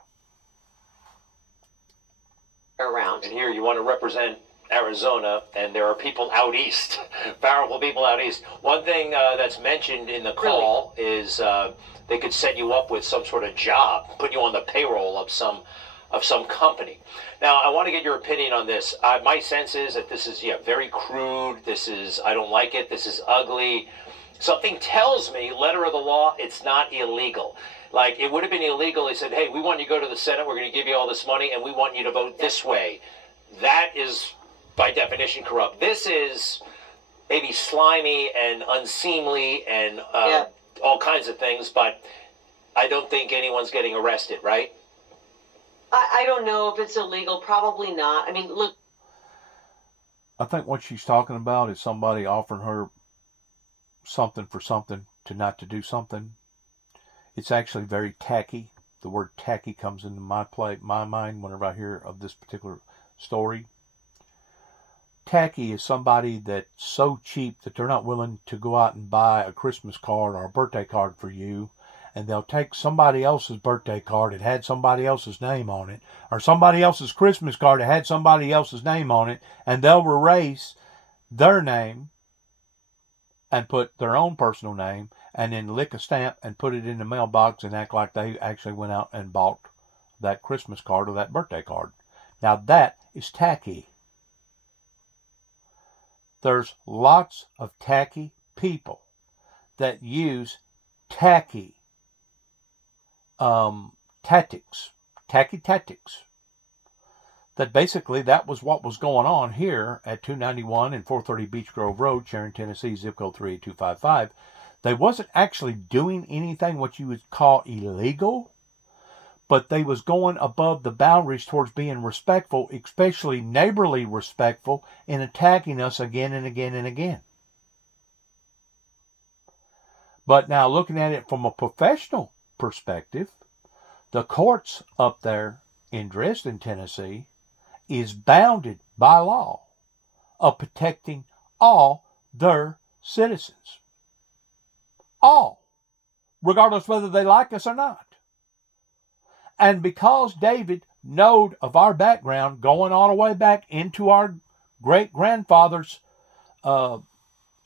around. And here you want to represent Arizona, and there are people out east, powerful people out east. One thing that's mentioned in the call is they could set you up with some sort of job, put you on the payroll of some company. Now, I want to get your opinion on this. My sense is that this is very crude. I don't like it. This is ugly. Something tells me, letter of the law, it's not illegal. Like, it would have been illegal. They said, hey, we want you to go to the Senate. We're going to give you all this money, and we want you to vote this way. That is, by definition, corrupt. This is maybe slimy and unseemly and all kinds of things, but I don't think anyone's getting arrested, right? I don't know if it's illegal. Probably not. I mean, look. I think what she's talking about is somebody offering her something for something to not to do something. It's actually very tacky. The word tacky comes into my mind whenever I hear of this particular story. Tacky is somebody that's so cheap that they're not willing to go out and buy a Christmas card or a birthday card for you, and they'll take somebody else's birthday card that had somebody else's name on it, or somebody else's Christmas card that had somebody else's name on it, and they'll erase their name and put their own personal name, and then lick a stamp and put it in the mailbox and act like they actually went out and bought that Christmas card or that birthday card. Now that is tacky. There's lots of tacky people that use tacky tactics. That basically that was what was going on here at 291 and 430 Beech Grove Road, Sharon, Tennessee, zip code 38255. They wasn't actually doing anything what you would call illegal, but they was going above the boundaries towards being respectful, especially neighborly respectful, in attacking us again and again and again. But now looking at it from a professional perspective, the courts up there in Dresden, Tennessee, is bounded by law of protecting all their citizens. All. Regardless whether they like us or not. And because David knowed of our background, going all the way back into our great-grandfather's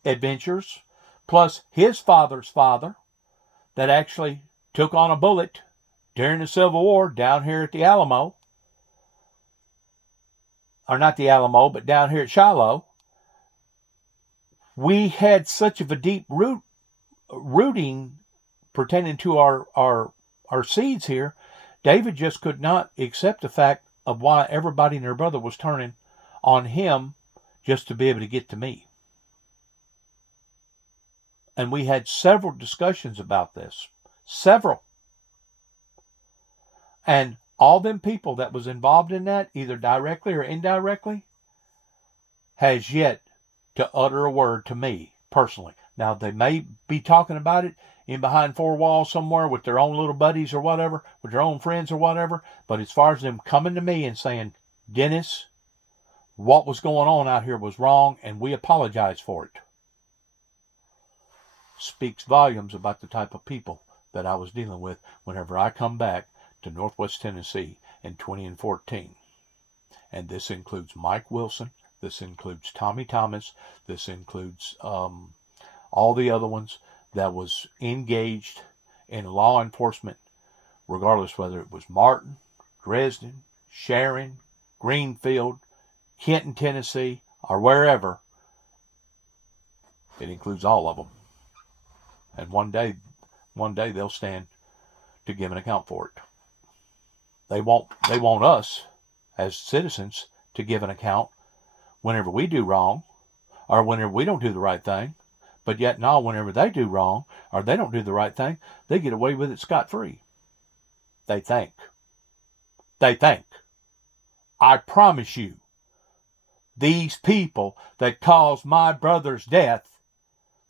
adventures, plus his father's father, that actually took on a bullet during the Civil War down here at the Alamo, or not the Alamo, but down here at Shiloh, we had such of a deep rooting pertaining to our seeds here. David just could not accept the fact of why everybody and their brother was turning on him just to be able to get to me. And we had several discussions about this. Several. And all them people that was involved in that, either directly or indirectly, has yet to utter a word to me personally. Now, they may be talking about it in behind four walls somewhere with their own little buddies or whatever, with their own friends or whatever. But as far as them coming to me and saying, Dennis, what was going on out here was wrong, and we apologize for it, speaks volumes about the type of people that I was dealing with whenever I come back to Northwest Tennessee in 2014. And this includes Mike Wilson. This includes Tommy Thomas. This includes all the other ones that was engaged in law enforcement, regardless whether it was Martin, Dresden, Sharon, Greenfield, Kenton, Tennessee, or wherever. It includes all of them. And one day they'll stand to give an account for it. They want us as citizens to give an account whenever we do wrong or whenever we don't do the right thing. But yet now, whenever they do wrong or they don't do the right thing, they get away with it scot-free. They think. I promise you, these people that caused my brother's death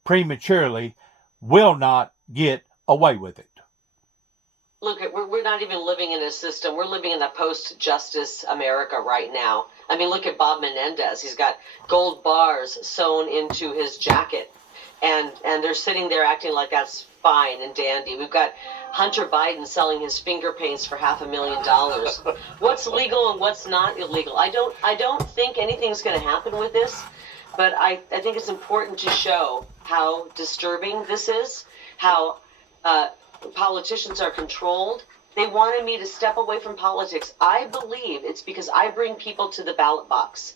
prematurely will not get away with it. Look, we're not even living in a system. We're living in a post-justice America right now. I mean, look at Bob Menendez. He's got gold bars sewn into his jacket. And they're sitting there acting like that's fine and dandy. We've got Hunter Biden selling his finger paints for $500,000. What's legal and what's not illegal? I don't think anything's going to happen with this, but I think it's important to show how disturbing this is, how politicians are controlled. They wanted me to step away from politics. I believe it's because I bring people to the ballot box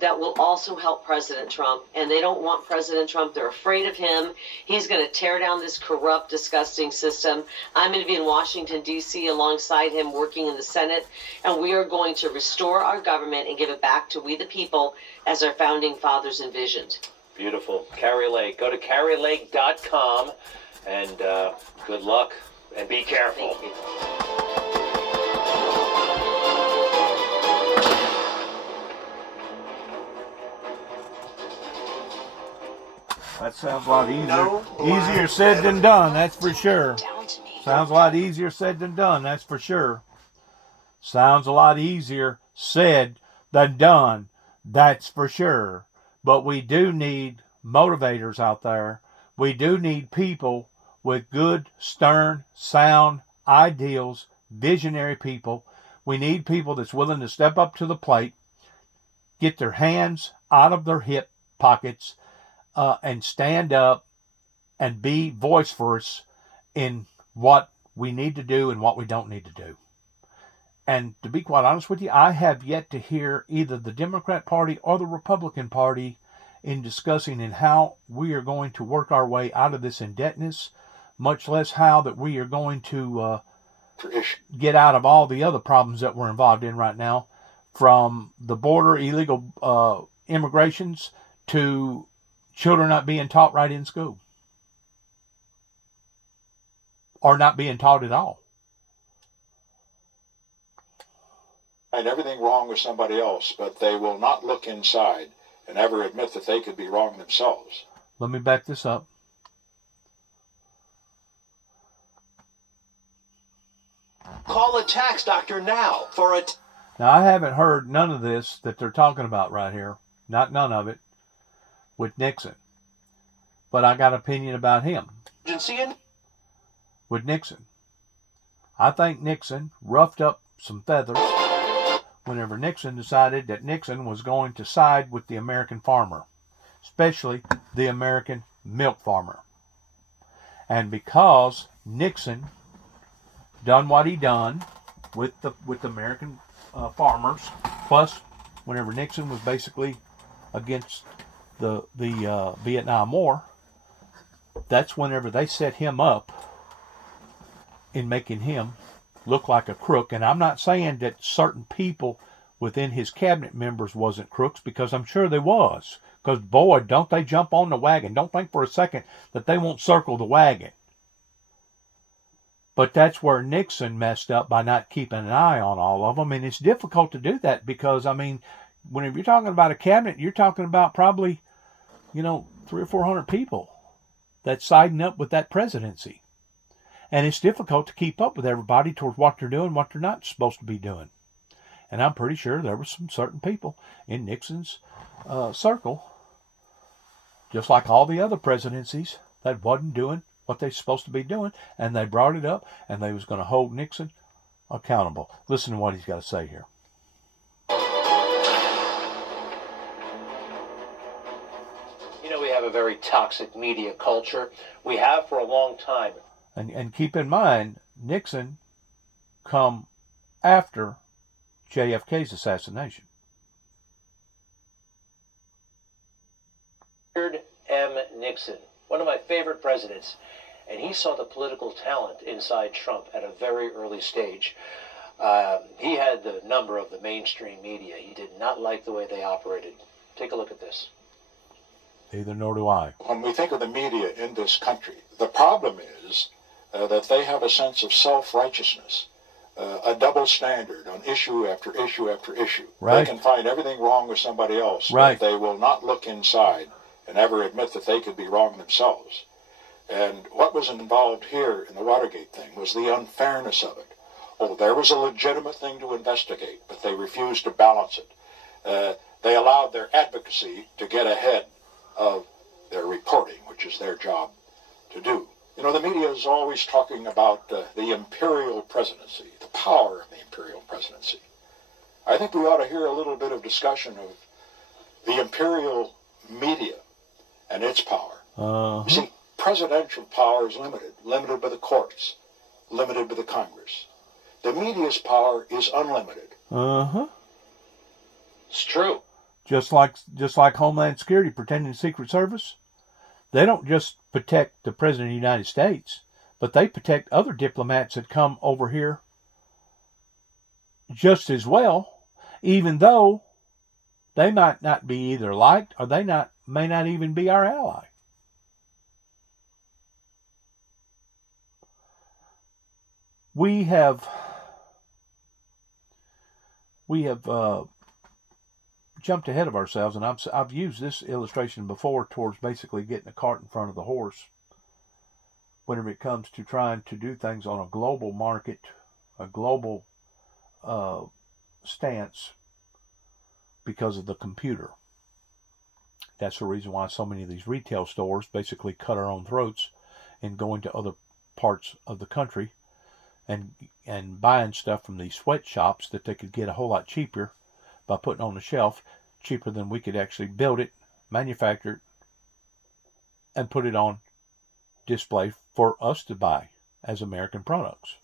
that will also help President Trump, and they don't want President Trump. They're afraid of him. He's going to tear down this corrupt, disgusting system. I'm going to be in Washington, D.C. alongside him working in the Senate, and we are going to restore our government and give it back to we the people as our founding fathers envisioned. Beautiful. Kari Lake. Go to KariLake.com, and good luck, and be careful. Thank you. That sounds a lot easier said than done, that's for sure. Sounds a lot easier said than done, that's for sure. Sounds a lot easier said than done, that's for sure. But we do need motivators out there. We do need people with good, stern, sound ideals, visionary people. We need people that's willing to step up to the plate, get their hands out of their hip pockets, and stand up and be voice for us in what we need to do and what we don't need to do. And to be quite honest with you, I have yet to hear either the Democrat Party or the Republican Party in discussing in how we are going to work our way out of this indebtedness, much less how that we are going to get out of all the other problems that we're involved in right now, from the border illegal immigrations to children not being taught right in school. Or not being taught at all. Find everything wrong with somebody else, but they will not look inside and ever admit that they could be wrong themselves. Let me back this up. Call a tax doctor now for a... Now, I haven't heard none of this that they're talking about right here. Not none of it. With Nixon. But I got an opinion about him. With Nixon. I think Nixon roughed up some feathers whenever Nixon decided that Nixon was going to side with the American farmer, especially the American milk farmer. And because Nixon done what he done with the American farmers, plus whenever Nixon was basically against the Vietnam War, that's whenever they set him up in making him look like a crook. And I'm not saying that certain people within his cabinet members wasn't crooks, because I'm sure they was. Because, boy, don't they jump on the wagon. Don't think for a second that they won't circle the wagon. But that's where Nixon messed up by not keeping an eye on all of them. And it's difficult to do that because, I mean, whenever you're talking about a cabinet, you're talking about probably, 300 or 400 people. that's siding up with that presidency. And it's difficult to keep up with everybody towards what they're doing, what they're not supposed to be doing. And I'm pretty sure there were some certain people in Nixon's circle, just like all the other presidencies, that wasn't doing what they're supposed to be doing. And they brought it up, and they was going to hold Nixon accountable. Listen to what he's got to say here. You know, we have a very toxic media culture. We have for a long time. And keep in mind, Nixon come after JFK's assassination. Richard M. Nixon, one of my favorite presidents, and he saw the political talent inside Trump at a very early stage. He had the number of the mainstream media. He did not like the way they operated. Take a look at this. Neither nor do I. When we think of the media in this country, the problem is that they have a sense of self-righteousness, a double standard on issue after issue after issue. Right. They can find everything wrong with somebody else, right, but they will not look inside and ever admit that they could be wrong themselves. And what was involved here in the Watergate thing was the unfairness of it. Oh, there was a legitimate thing to investigate, but they refused to balance it. They allowed their advocacy to get ahead of their reporting, which is their job to do. You know, the media is always talking about the imperial presidency, the power of the imperial presidency. I think we ought to hear a little bit of discussion of the imperial media and its power. You see, presidential power is limited by the courts, limited by the Congress. The media's power is unlimited. It's true. Just like Homeland Security protecting the Secret Service. They don't just protect the President of the United States, but they protect other diplomats that come over here just as well, even though they might not be either liked or they may not even be our ally. We have jumped ahead of ourselves, and I've used this illustration before towards basically getting a cart in front of the horse whenever it comes to trying to do things on a global market, a global stance because of the computer. That's the reason why so many of these retail stores basically cut our own throats and go into other parts of the country and buying stuff from these sweatshops that they could get a whole lot cheaper by putting on the shelf, cheaper than we could actually build it, manufacture it, and put it on display for us to buy as American products.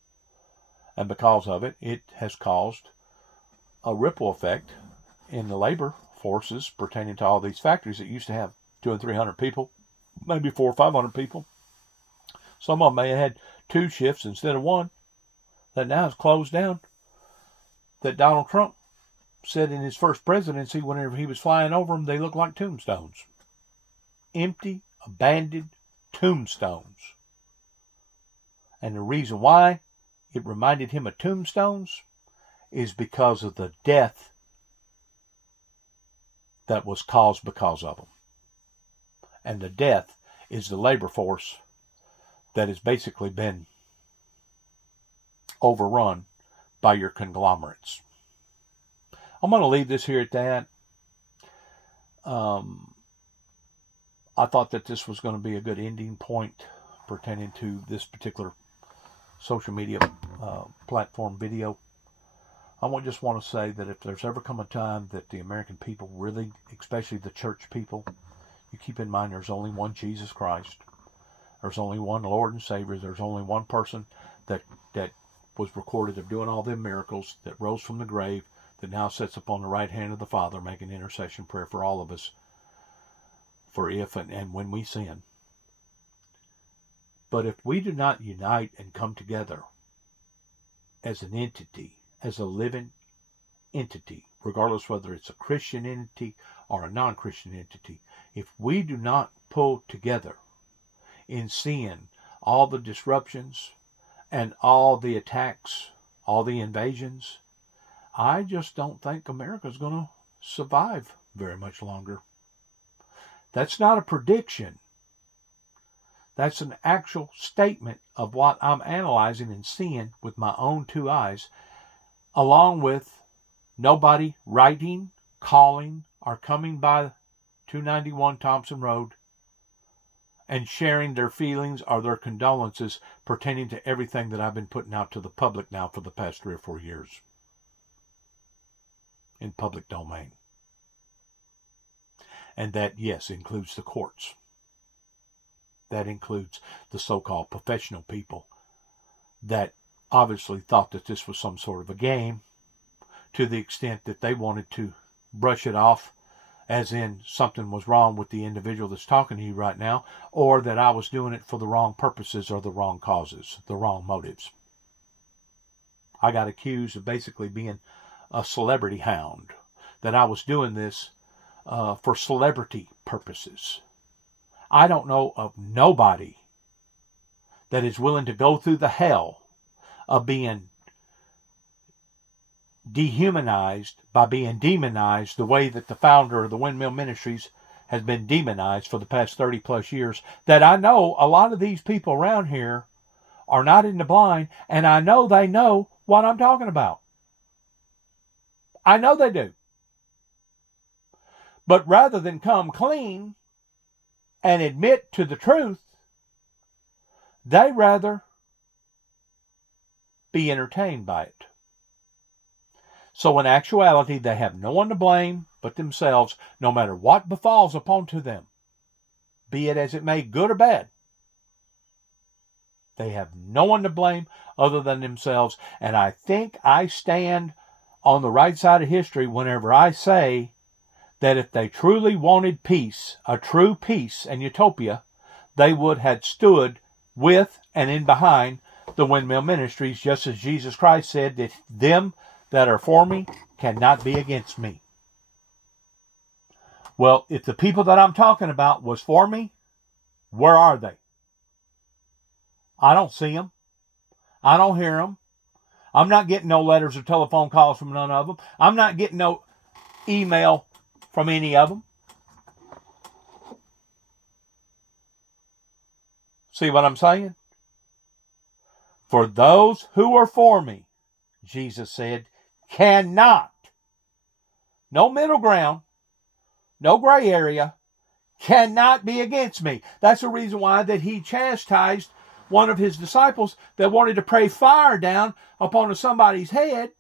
And because of it, it has caused a ripple effect in the labor forces pertaining to all these factories that used to have 200 and 300 people, maybe 400 or 500 people. Some of them may have had 2 shifts instead of 1. That now is closed down. That Donald Trump said in his first presidency, whenever he was flying over them, they looked like tombstones. Empty, abandoned tombstones. And the reason why it reminded him of tombstones is because of the death that was caused because of them. And the death is the labor force that has basically been overrun by your conglomerates. I'm going to leave this here at that. I thought that this was going to be a good ending point pertaining to this particular social media platform video. I just want to say that if there's ever come a time that the American people really, especially the church people, you keep in mind there's only one Jesus Christ. There's only one Lord and Savior. There's only one person that was recorded of doing all them miracles, that rose from the grave, that now sits upon the right hand of the Father, making intercession prayer for all of us, for if and when we sin. But if we do not unite and come together as an entity, as a living entity, regardless whether it's a Christian entity or a non-Christian entity, if we do not pull together in seeing all the disruptions and all the attacks, all the invasions, I just don't think America's going to survive very much longer. That's not a prediction. That's an actual statement of what I'm analyzing and seeing with my own two eyes, along with nobody writing, calling, or coming by 291 Thompson Road and sharing their feelings or their condolences pertaining to everything that I've been putting out to the public now for the past 3 or 4 years in public domain. And that, yes, includes the courts. That includes the so-called professional people that obviously thought that this was some sort of a game, to the extent that they wanted to brush it off as in something was wrong with the individual that's talking to you right now, or that I was doing it for the wrong purposes or the wrong causes, the wrong motives. I got accused of basically being a celebrity hound, that I was doing this for celebrity purposes. I don't know of nobody that is willing to go through the hell of being dehumanized by being demonized the way that the founder of the Windmill Ministries has been demonized for the past 30 plus years, that I know a lot of these people around here are not in the blind, and I know they know what I'm talking about. I know they do. But rather than come clean and admit to the truth, they rather be entertained by it. So in actuality, they have no one to blame but themselves, no matter what befalls upon to them, be it as it may, good or bad. They have no one to blame other than themselves. And I think I stand on the right side of history whenever I say that if they truly wanted peace, a true peace and utopia, they would have stood with and in behind the Windmill Ministries, just as Jesus Christ said that them that are for me cannot be against me. Well, if the people that I'm talking about was for me, where are they? I don't see them. I don't hear them. I'm not getting no letters or telephone calls from none of them. I'm not getting no email from any of them. See what I'm saying? For those who are for me, Jesus said, cannot, no middle ground, no gray area, cannot be against me. That's the reason why that he chastised one of his disciples that wanted to pray fire down upon somebody's head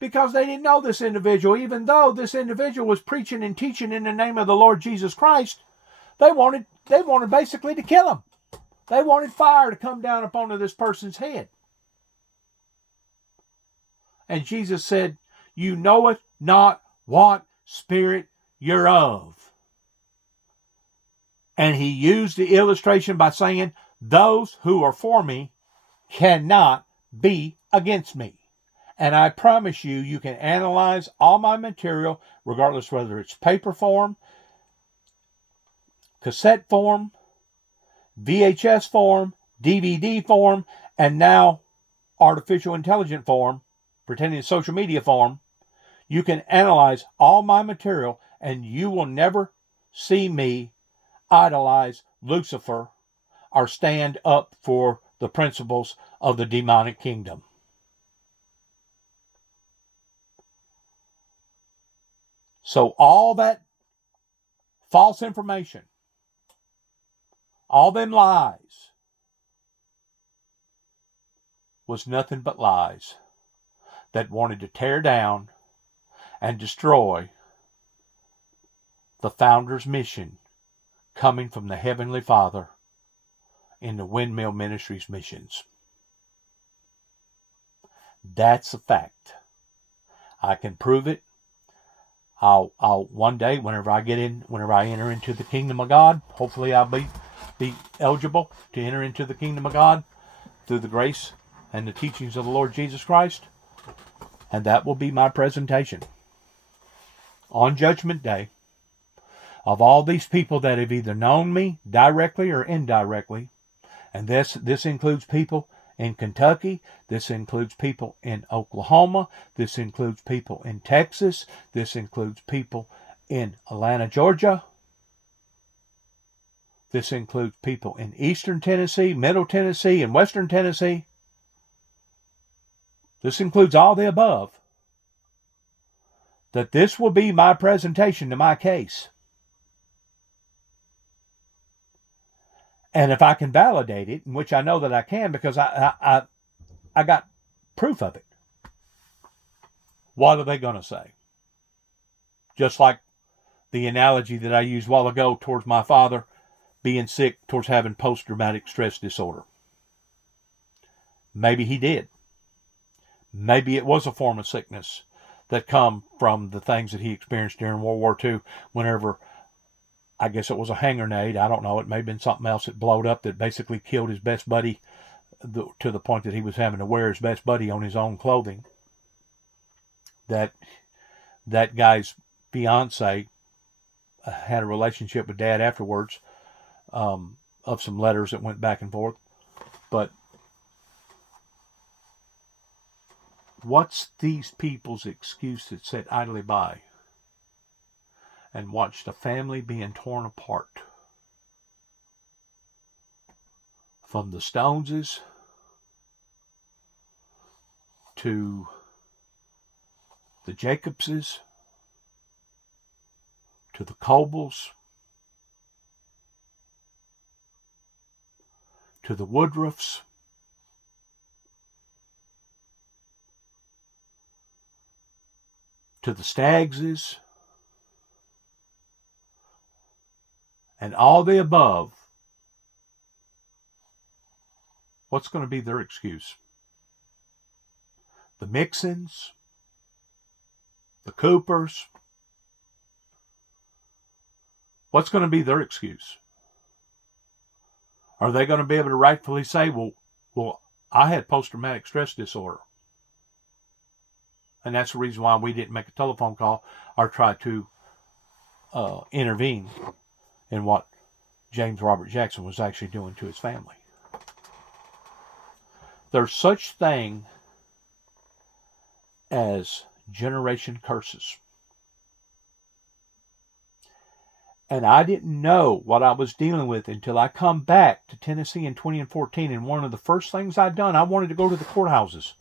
because they didn't know this individual. Even though this individual was preaching and teaching in the name of the Lord Jesus Christ, they wanted basically to kill him. They wanted fire to come down upon this person's head. And Jesus said, you know it not what spirit you're of. And he used the illustration by saying, those who are for me cannot be against me. And I promise you, you can analyze all my material, regardless whether it's paper form, cassette form, VHS form, DVD form, and now artificial intelligence form, pretending social media form. You can analyze all my material and you will never see me idolize Lucifer or stand up for the principles of the demonic kingdom. So all that false information, all them lies, was nothing but lies that wanted to tear down and destroy the founder's mission coming from the Heavenly Father in the Windmill Ministries missions. That's a fact. I can prove it. I'll one day, whenever I enter into the kingdom of God, hopefully I'll be eligible to enter into the kingdom of God through the grace and the teachings of the Lord Jesus Christ. And that will be my presentation on Judgment Day of all these people that have either known me directly or indirectly. And this includes people in Kentucky. This includes people in Oklahoma. This includes people in Texas. This includes people in Atlanta, Georgia. This includes people in Eastern Tennessee, Middle Tennessee, and Western Tennessee. This includes all the above. That this will be my presentation to my case. And if I can validate it, in which I know that I can because I got proof of it, what are they going to say? Just like the analogy that I used a while ago towards my father being sick, towards having post-traumatic stress disorder. Maybe he did. Maybe it was a form of sickness that come from the things that he experienced during World War II whenever, I guess it was a hand grenade. I don't know. It may have been something else that blowed up that basically killed his best buddy to the point that he was having to wear his best buddy on his own clothing. That guy's fiance had a relationship with Dad afterwards, of some letters that went back and forth. But what's these people's excuse that sit idly by and watch the family being torn apart? From the Stoneses to the Jacobses to the Cobles to the Woodruffs to the Staggses and all the above. What's going to be their excuse? The Mixons, the Coopers. What's going to be their excuse? Are they going to be able to rightfully say, well, I had post-traumatic stress disorder, and that's the reason why we didn't make a telephone call or try to intervene in what James Robert Jackson was actually doing to his family? There's such thing as generation curses. And I didn't know what I was dealing with until I come back to Tennessee in 2014. And one of the first things I'd done, I wanted to go to the courthouses.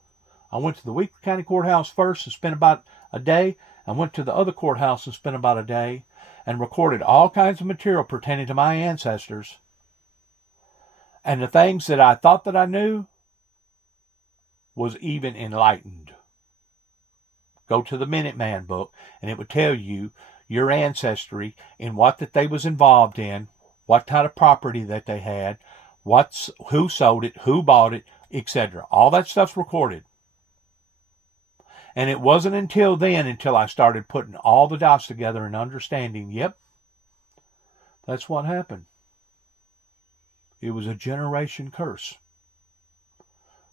I went to the Weakley County Courthouse first and spent about a day. I went to the other courthouse and spent about a day and recorded all kinds of material pertaining to my ancestors. And the things that I thought that I knew was even enlightened. Go to the Minuteman book and it would tell you your ancestry and what that they was involved in, what kind of property that they had, who sold it, who bought it, etc. All that stuff's recorded. And it wasn't until then, until I started putting all the dots together and understanding, yep, that's what happened. It was a generation curse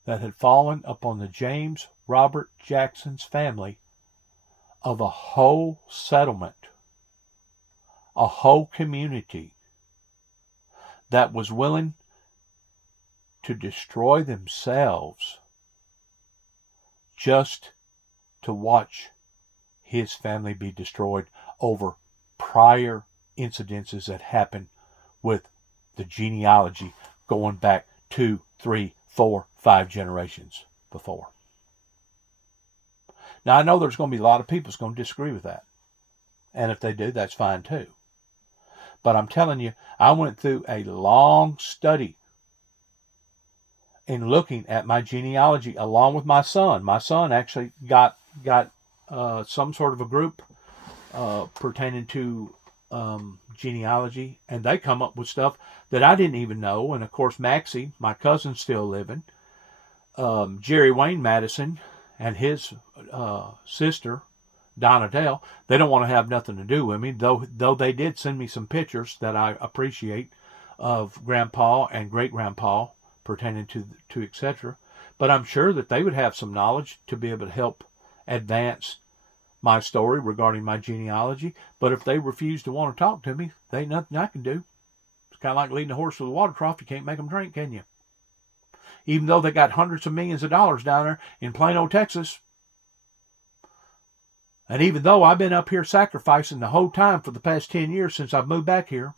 that had fallen upon the James Robert Jackson's family of a whole settlement, a whole community that was willing to destroy themselves just to watch his family be destroyed over prior incidences that happened with the genealogy going back 2, 3, 4, 5 generations before. Now, I know there's going to be a lot of people that's going to disagree with that. And if they do, that's fine too. But I'm telling you, I went through a long study in looking at my genealogy along with my son. My son actually got some sort of a group pertaining to genealogy, and they come up with stuff that I didn't even know. And of course, Maxie, my cousin's still living. Jerry Wayne Madison and his sister, Donna Dale, they don't want to have nothing to do with me, though they did send me some pictures that I appreciate of Grandpa and Great-Grandpa pertaining to etc. But I'm sure that they would have some knowledge to be able to help advance my story regarding my genealogy. But if they refuse to want to talk to me, there ain't nothing I can do. It's kind of like leading a horse to the water trough. You can't make them drink, can you? Even though they got hundreds of millions of dollars down there in Plano, Texas. And even though I've been up here sacrificing the whole time for the past 10 years since I've moved back here,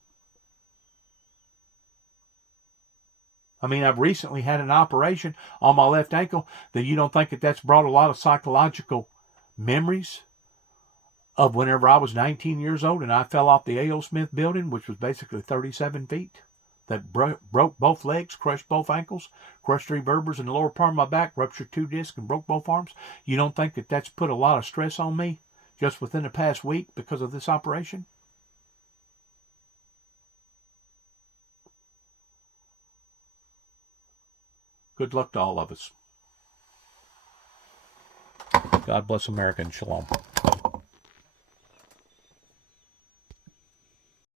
I mean, I've recently had an operation on my left ankle. That you don't think that that's brought a lot of psychological memories of whenever I was 19 years old and I fell off the A.O. Smith building, which was basically 37 feet, that broke both legs, crushed both ankles, crushed 3 vertebrae in the lower part of my back, ruptured 2 discs, and broke both arms. You don't think that that's put a lot of stress on me just within the past week because of this operation? Good luck to all of us. God bless America and shalom.